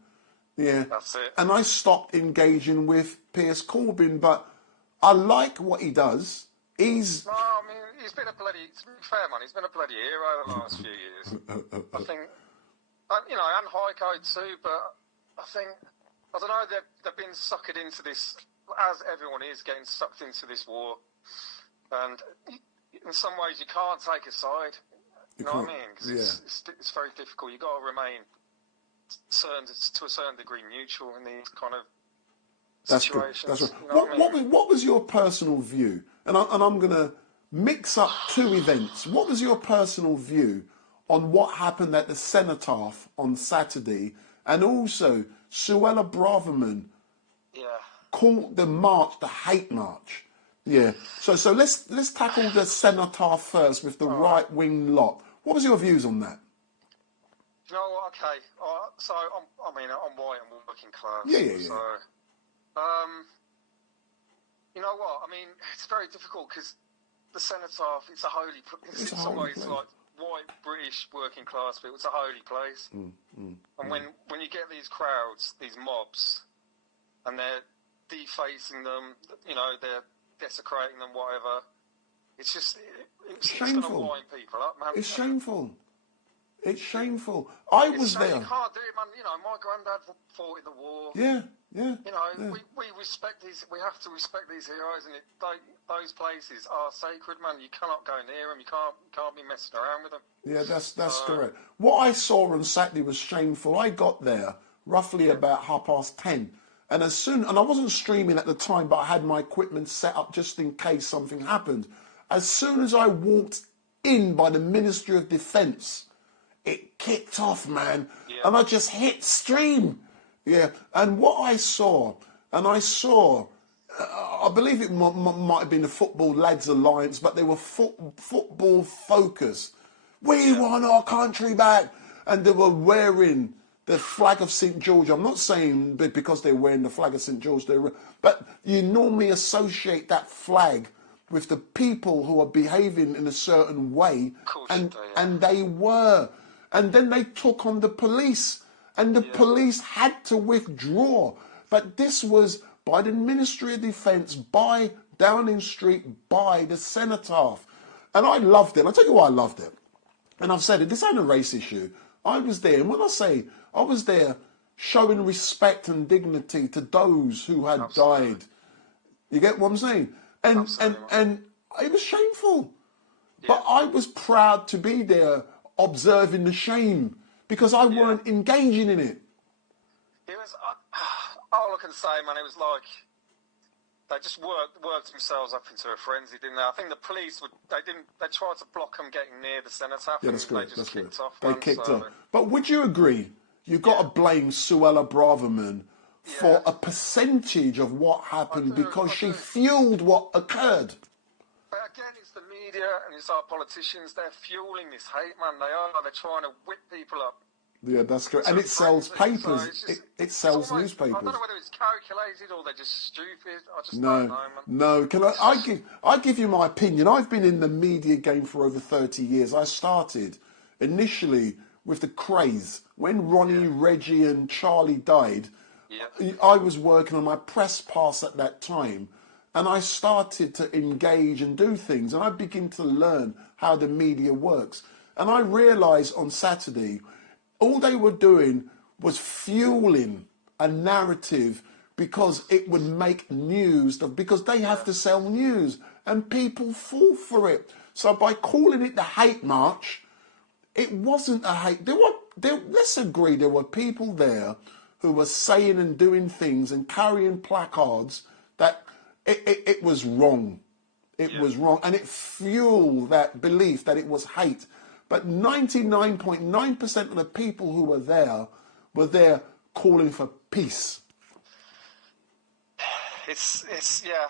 Yeah. That's it. And I stopped engaging with Piers Corbyn, but I like what he does. No, I mean, he's been a bloody, to be fair, man, he's been a bloody hero the last few years. I think, you know, and Heiko too, but I think, I don't know, they've been suckered into this, as everyone is, getting sucked into this war. And in some ways, you can't take a side. You know what I mean? Because it's very difficult. You've got to remain to a certain degree neutral in these kind of situations. That's right. You know What was your personal view? And I'm going to mix up two events. What was your personal view on what happened at the Cenotaph on Saturday, and also Suella Braverman called the march the hate march? Yeah. So let's tackle the Cenotaph first with the right wing lot. What was your views on that? You know what? Okay. So I'm white and working class. Yeah. So, you know what? I mean, it's very difficult because the Cenotaph, it's a holy place. It's in some ways like white British working class people. It's a holy place. And when you get these crowds, these mobs, and they're defacing them, you know, they're desecrating them, whatever. It's just, it's going to wind people up, man. It's shameful. It's shameful. I was there. You can't do it, man. You know, my granddad fought in the war. Yeah. You know, we respect these. We have to respect these heroes, and those places are sacred, man. You cannot go near them. You can't be messing around with them. Yeah, that's correct. What I saw on Saturday was shameful. I got there roughly about 10:30. And I wasn't streaming at the time, but I had my equipment set up just in case something happened. As soon as I walked in by the Ministry of Defence, it kicked off, man. Yeah. And I just hit stream. Yeah. And what I saw, I believe it might have been the Football Lads Alliance, but they were football focused. We want our country back. And they were wearing the flag of St. George. I'm not saying because they're wearing the flag of St. George, but you normally associate that flag with the people who are behaving in a certain way, and they were. And then they took on the police, and the police had to withdraw. But this was by the Ministry of Defence, by Downing Street, by the Cenotaph. And I loved it. I'll tell you why I loved it. And I've said it, this ain't a race issue. I was there, and when I say I was there showing respect and dignity to those who had died. You get what I'm saying? And it was shameful. Yeah. But I was proud to be there observing the shame because I weren't engaging in it. It was, all I can say, man, it was like they just worked themselves up into a frenzy, didn't they? I think the police they tried to block them getting near the Cenotaph. Yeah, that's correct. They just kicked off. They kicked off. But would you agree? You've got to blame Suella Braverman for a percentage of what happened because she fueled what occurred. But again, it's the media and it's our politicians. They're fueling this hate, man. They're trying to whip people up. Yeah, that's correct. And it sells papers. It sells newspapers. I don't know whether it's calculated or they're just stupid. I just don't know, man. No, I give you my opinion. I've been in the media game for over 30 years. I started initially with the craze. When Ronnie, Reggie and Charlie died, I was working on my press pass at that time, and I started to engage and do things, and I began to learn how the media works. And I realised on Saturday, all they were doing was fueling a narrative because it would make news, because they have to sell news, and people fall for it. So by calling it the hate march, it wasn't a hate. Let's agree, there were people there who were saying and doing things and carrying placards that it was wrong. It was wrong, and it fueled that belief that it was hate. But 99.9% of the people who were there calling for peace. It's yeah,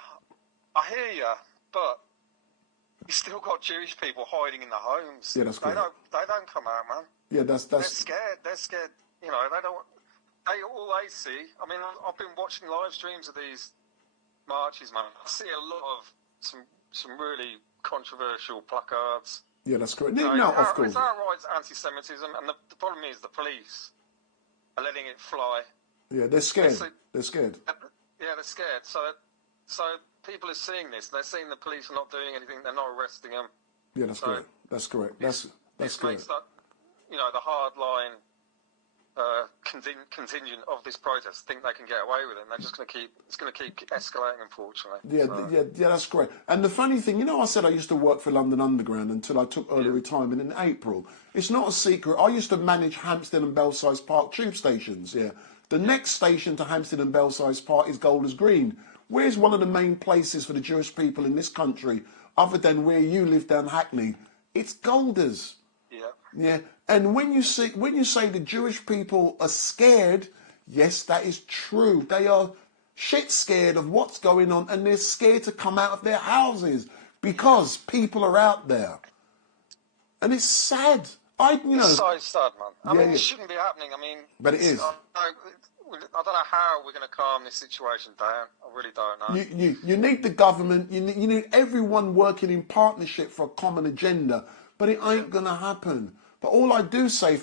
I hear you, but you still got Jewish people hiding in the homes. Yeah, that's correct. They don't come out, man. Yeah, that's. They're scared. They're scared. You know, all they see. I mean, I've been watching live streams of these marches, man. I see a lot of some really controversial placards. Yeah, that's correct. You know, No, of course. It's outright anti-Semitism, and the problem is the police are letting it fly. Yeah, they're scared. They're scared. Yeah, they're scared. So people are seeing this. They're seeing the police are not doing anything. They're not arresting them. Yeah, that's correct. That's correct. That's this correct. makes that, you know, the hardline contingent of this protest think they can get away with it, and they're just going to keep. It's going to keep escalating, unfortunately. Yeah, that's great. And the funny thing, you know, I said I used to work for London Underground until I took early retirement in April. It's not a secret. I used to manage Hampstead and Belsize Park tube stations. Yeah. The next station to Hampstead and Belsize Park is Golders Green. Where's one of the main places for the Jewish people in this country, other than where you live down Hackney? It's Golders. Yeah. Yeah. And when you say the Jewish people are scared, yes, that is true. They are shit scared of what's going on, and they're scared to come out of their houses because people are out there. And it's sad. It's so sad, man. I mean, it shouldn't be happening. I mean, but it is. I don't know how we're going to calm this situation down. I really don't know. You need the government. You need everyone working in partnership for a common agenda. But it ain't going to happen. But all I do say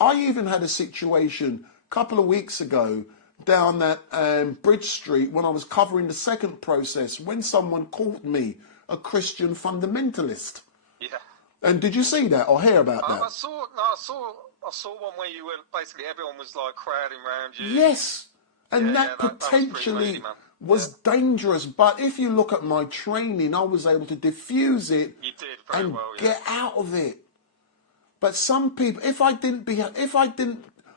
I even had a situation a couple of weeks ago down at Bridge Street when I was covering the second process when someone called me a Christian fundamentalist. Yeah. And did you see that or hear about that? I saw one where you were basically everyone was like crowding around you. Yes, and that potentially was dangerous. But if you look at my training, I was able to diffuse it and get out of it. But some people, if I didn't,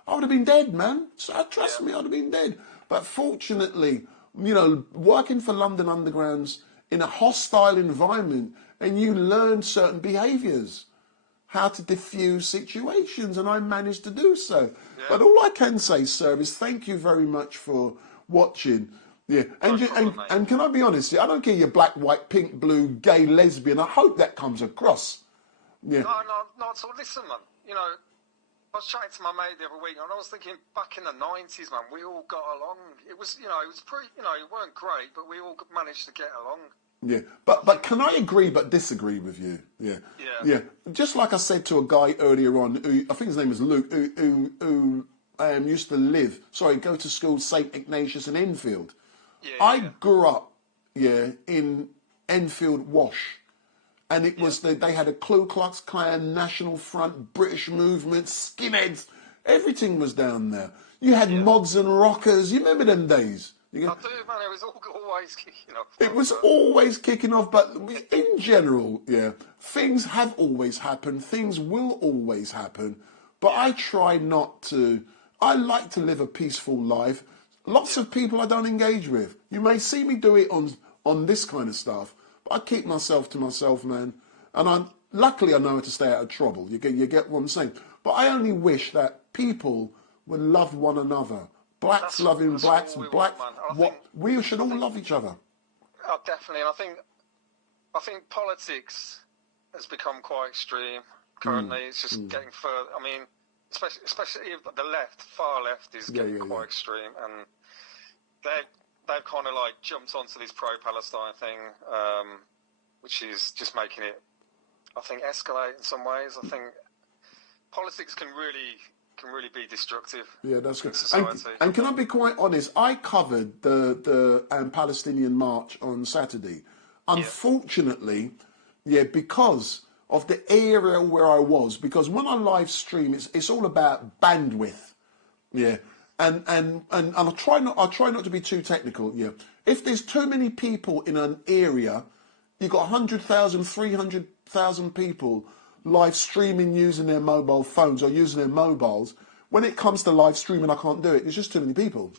I would have been dead, man. So trust me, I would have been dead. But fortunately, you know, working for London Undergrounds in a hostile environment, and you learn certain behaviours, how to diffuse situations, and I managed to do so. Yeah. But all I can say, sir, is thank you very much for watching. Yeah, and can I be honest? I don't care you're black, white, pink, blue, gay, lesbian. I hope that comes across. Yeah. No. So listen, man. You know, I was chatting to my mate the other week, and I was thinking back in the 90s, man, we all got along. It was, you know, it was pretty, you know, it weren't great, but we all managed to get along. Yeah, but can I agree but disagree with you? Yeah. Just like I said to a guy earlier on, who, I think his name was Luke, who used to go to school St Ignatius in Enfield. I grew up, in Enfield Wash, and it was they had a Ku Klux Klan, National Front, British movement, skinheads, everything was down there. You had mods and rockers. You remember them days? I do, man. It was always kicking off. It was always kicking off, but in general, things have always happened. Things will always happen. But I try not to. I like to live a peaceful life. Lots of people I don't engage with. You may see me do it on this kind of stuff, but I keep myself to myself, man. And luckily I know how to stay out of trouble. You get what I'm saying. But I only wish that people would love one another. Blacks loving blacks, we should all love each other. Oh, definitely, and I think politics has become quite extreme currently. It's just getting further. I mean, especially the left, far left, is getting quite extreme, and they've kind of like jumped onto this pro-Palestine thing, which is just making it, I think, escalate in some ways. I think politics can really be destructive. Yeah, that's good. And can I be quite honest? I covered the Palestinian march on Saturday. Unfortunately, because of the area where I was, because when I live stream, it's all about bandwidth. Yeah. And I'll try not to be too technical. Yeah. If there's too many people in an area, you've got 100,000, 300,000 people live streaming using their mobile phones or using their mobiles. When it comes to live streaming, I can't do it. There's just too many people.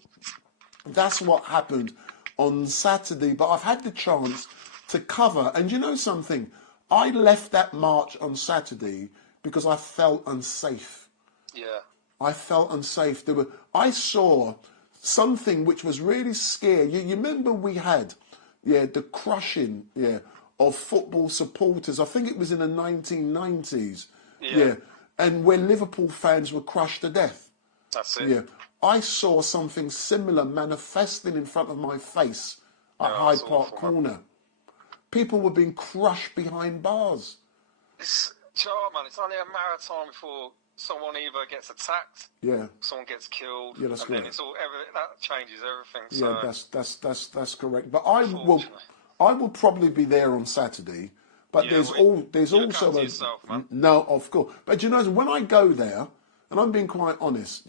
That's what happened on Saturday. But I've had the chance to cover. And you know something? I left that march on Saturday because I felt unsafe. Yeah. I felt unsafe. I saw something which was really scary. You remember we had, the crushing, of football supporters. I think it was in the 1990s. Yeah. And when Liverpool fans were crushed to death. That's it. Yeah. I saw something similar manifesting in front of my face at Hyde Park Corner. People were being crushed behind bars. Do you know what, man? It's only a matter of time before someone either gets attacked, someone gets killed, and then it's all that changes everything. So that's correct. But I will probably be there on Saturday. But there's also no, of course. But you know, when I go there, and I'm being quite honest,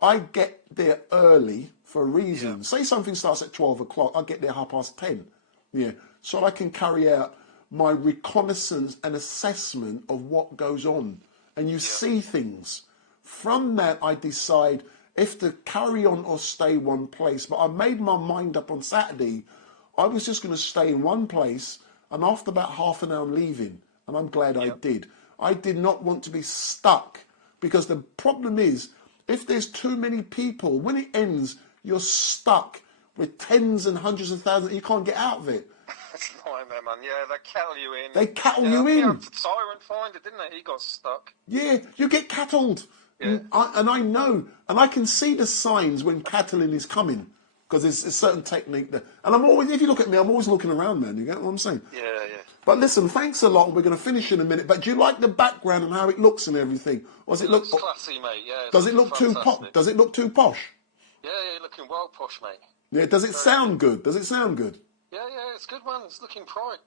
I get there early for a reason. Yeah. Say something starts at 12 o'clock, I get there 10:30. Yeah, so I can carry out my reconnaissance and assessment of what goes on. And you see things. From that, I decide if to carry on or stay one place. But I made my mind up on Saturday. I was just going to stay in one place. And after about half an hour, I'm leaving. And I'm glad I did. I did not want to be stuck. Because the problem is, if there's too many people, when it ends, you're stuck with tens and hundreds of thousands. You can't get out of it. It's nightmare, man. Yeah, they cattle you in. They cattle you in. Siren Finder, didn't it? He got stuck. Yeah, you get cattled. Yeah. And I know, and I can see the signs when cattling is coming, because there's a certain technique there. And I'm always, if you look at me, I'm always looking around, man. You get what I'm saying? Yeah. But listen, thanks a lot. We're going to finish in a minute. But do you like the background and how it looks and everything? Or does it look classy, mate? Yeah. Does it look too pop? Does it look too posh? Yeah, you're looking well posh, mate. Yeah. Does it sound good? Does it sound good? Yeah, it's good, man. It's looking bright.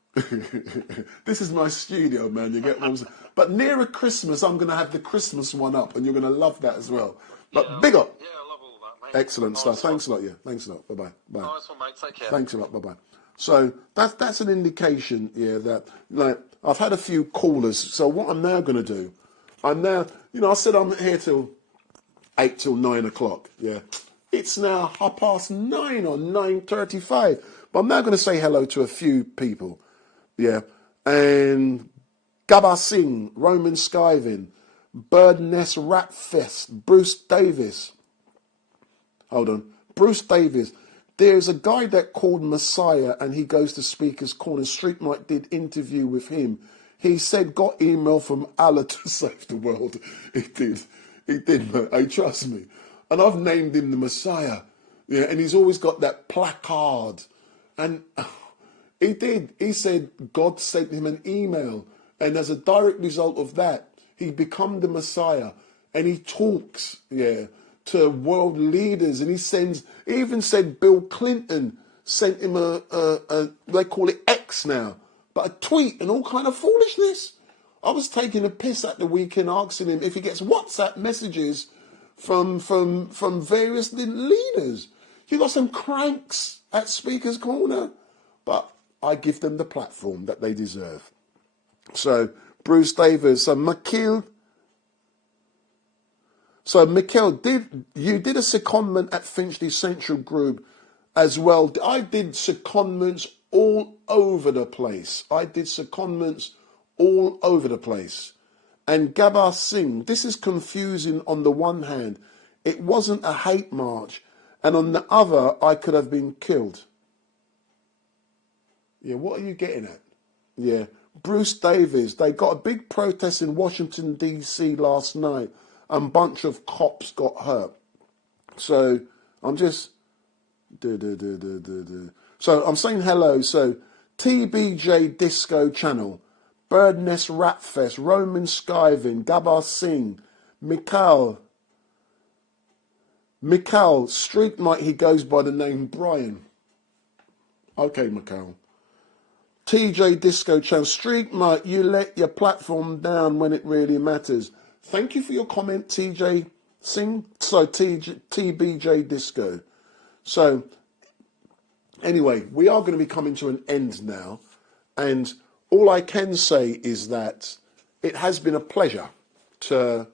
This is my studio, man. You get what I'm saying? But nearer Christmas, I'm going to have the Christmas one up, and you're going to love that as well. But big up. Yeah, I love all that, mate. Excellent stuff. Thanks a lot, Thanks a lot. Bye-bye. Bye. Nice one, mate. Take care. Thanks a lot. Bye-bye. So that's an indication, that, like, I've had a few callers. So what I'm now going to do, I said I'm here till 8 till 9 o'clock. Yeah. It's now 9:30 or 9:35. But I'm now going to say hello to a few people. Yeah. And Gabba Singh, Roman Skivin, Bird Nest Rat Fest, Bruce Davis. Hold on. Bruce Davis. There's a guy that called Messiah, and he goes to Speaker's Corner. StreetMic did interview with him. He said, got email from Allah to save the world. He did, man. Hey, trust me. And I've named him the Messiah. Yeah, and he's always got that placard. And he did. He said God sent him an email. And as a direct result of that, he become the Messiah. And he talks, to world leaders. And he even said Bill Clinton sent him they call it X now, but a tweet and all kind of foolishness. I was taking a piss at the weekend asking him if he gets WhatsApp messages from various leaders. You got some cranks at Speaker's Corner, but I give them the platform that they deserve. So Bruce Davis, so Mikhail, you did a secondment at Finchley Central Group as well. I did secondments all over the place. And Gabbar Singh, this is confusing. On the one hand, it wasn't a hate march, and on the other, I could have been killed. Yeah, what are you getting at? Yeah, Bruce Davies, they got a big protest in Washington, D.C. last night, and a bunch of cops got hurt. So I'm just... So I'm saying hello. So TBJ Disco Channel, Bird Nest Rat Fest, Roman Skivin, Gabbar Singh, Mikhail, StreetMic, he goes by the name Brian. Okay, Mikhail. TJ Disco Channel. StreetMic, you let your platform down when it really matters. Thank you for your comment, TJ Singh. So, TBJ Disco. So, anyway, we are going to be coming to an end now. And all I can say is that it has been a pleasure to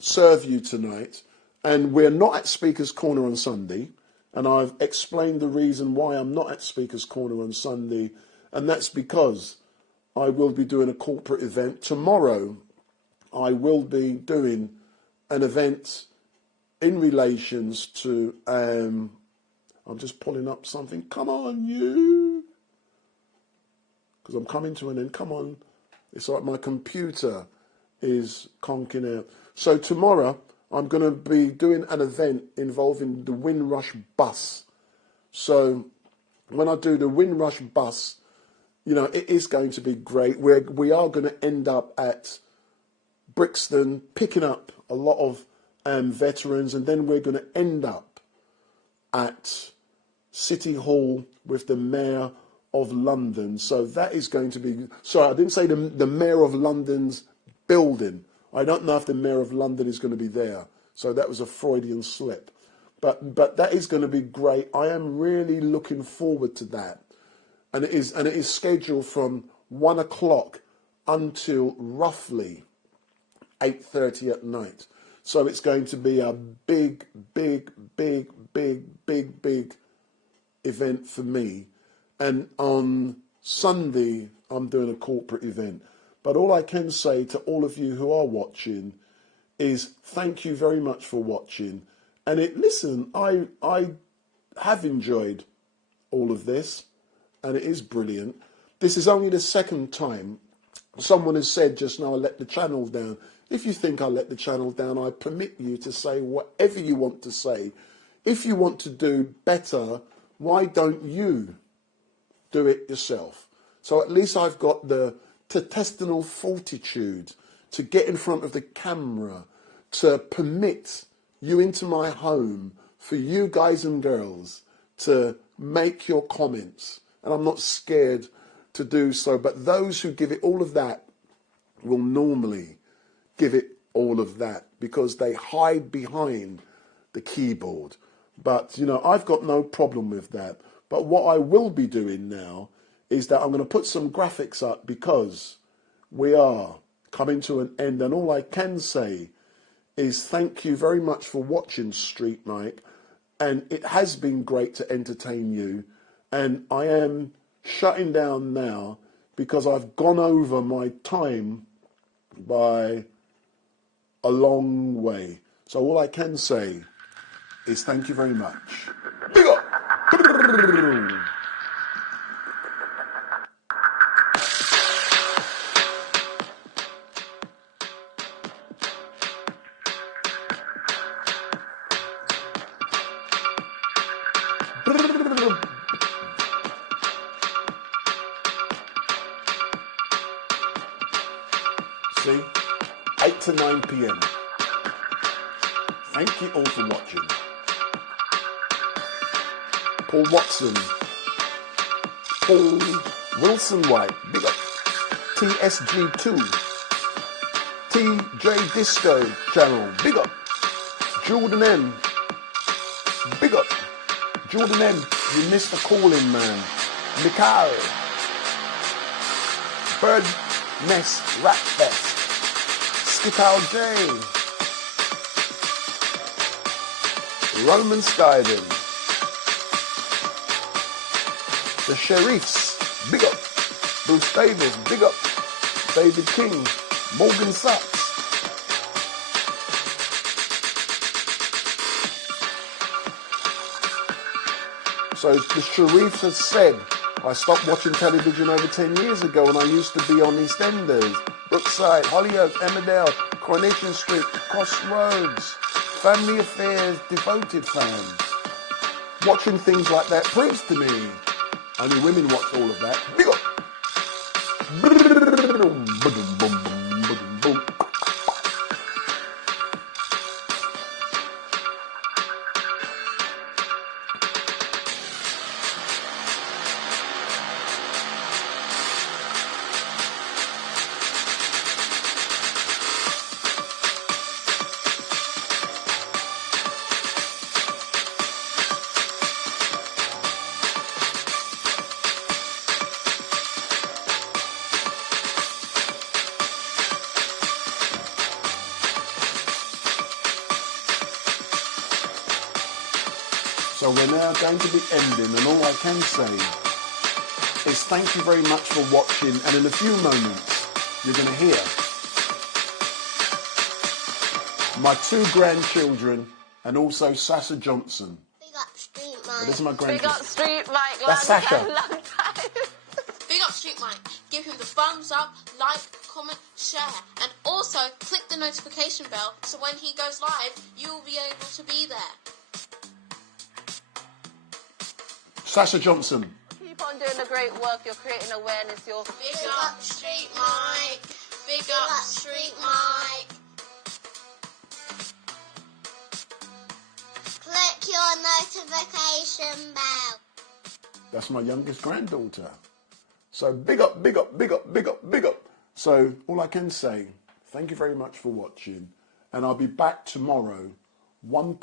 serve you tonight. And we're not at Speaker's Corner on Sunday. And I've explained the reason why I'm not at Speaker's Corner on Sunday. And that's because I will be doing a corporate event. Tomorrow, I will be doing an event in relations to... I'm just pulling up something. Come on, you. Because I'm coming to an end. Come on. It's like my computer is conking out. So tomorrow, I'm going to be doing an event involving the Windrush bus. So when I do the Windrush bus, you know, it is going to be great. We are going to end up at Brixton, picking up a lot of veterans, and then we're going to end up at City Hall with the Mayor of London. So that is going to be... Sorry, I didn't say the Mayor of London's building. I don't know if the Mayor of London is going to be there. So that was a Freudian slip. But that is going to be great. I am really looking forward to that. And it is scheduled from 1 o'clock until roughly 8:30 at night. So it's going to be a big event for me. And on Sunday, I'm doing a corporate event. But all I can say to all of you who are watching is thank you very much for watching. And listen, I have enjoyed all of this, and it is brilliant. This is only the second time someone has said just now, I let the channel down. If you think I let the channel down, I permit you to say whatever you want to say. If you want to do better, why don't you do it yourself? So at least I've got the intestinal fortitude to get in front of the camera, to permit you into my home, for you guys and girls to make your comments. And I'm not scared to do so. But those who give it all of that will normally give it all of that because they hide behind the keyboard. But, you know, I've got no problem with that. But what I will be doing now is that I'm going to put some graphics up because we are coming to an end. And all I can say is thank you very much for watching StreetMic. And it has been great to entertain you. And I am shutting down now because I've gone over my time by a long way. So all I can say is thank you very much. Big up! See? 8 to 9 p.m. Thank you all for watching. Paul Watson. Paul Wilson White. Big up. TSG2. TJ Disco Channel. Big up. Jordan M. Big up. Jordan M. You missed the calling, man. Mikal. Bird Nest Rat Fest. Skital J. Roman Skyden. The Sheriffs. Big up. Bruce Davis. Big up. David King. Morgan Sachs. So the Sharif has said, I stopped watching television over 10 years ago and I used to be on EastEnders, Brookside, Hollyoaks, Emmerdale, Coronation Street, Crossroads, Family Affairs, Devoted Fans. Watching things like that proves to me only women watch all of that. Big up! So we're now going to be ending, and all I can say is thank you very much for watching, and in a few moments you're going to hear my 2 grandchildren and also Sasha Johnson. Big up StreetMic. This is my Big grandchildren. up StreetMic. That's Sasha. Long time. Big up StreetMic. Give him the thumbs up, like, comment, share, and also click the notification bell so when he goes live, you'll be able to be there. Sasha Johnson. Keep on doing the great work. You're creating awareness. You're Big up StreetMic. Big up StreetMic. Click your notification bell. That's my youngest granddaughter. So big up, big up, big up, big up, big up. So all I can say, thank you very much for watching. And I'll be back tomorrow, 1 p.m.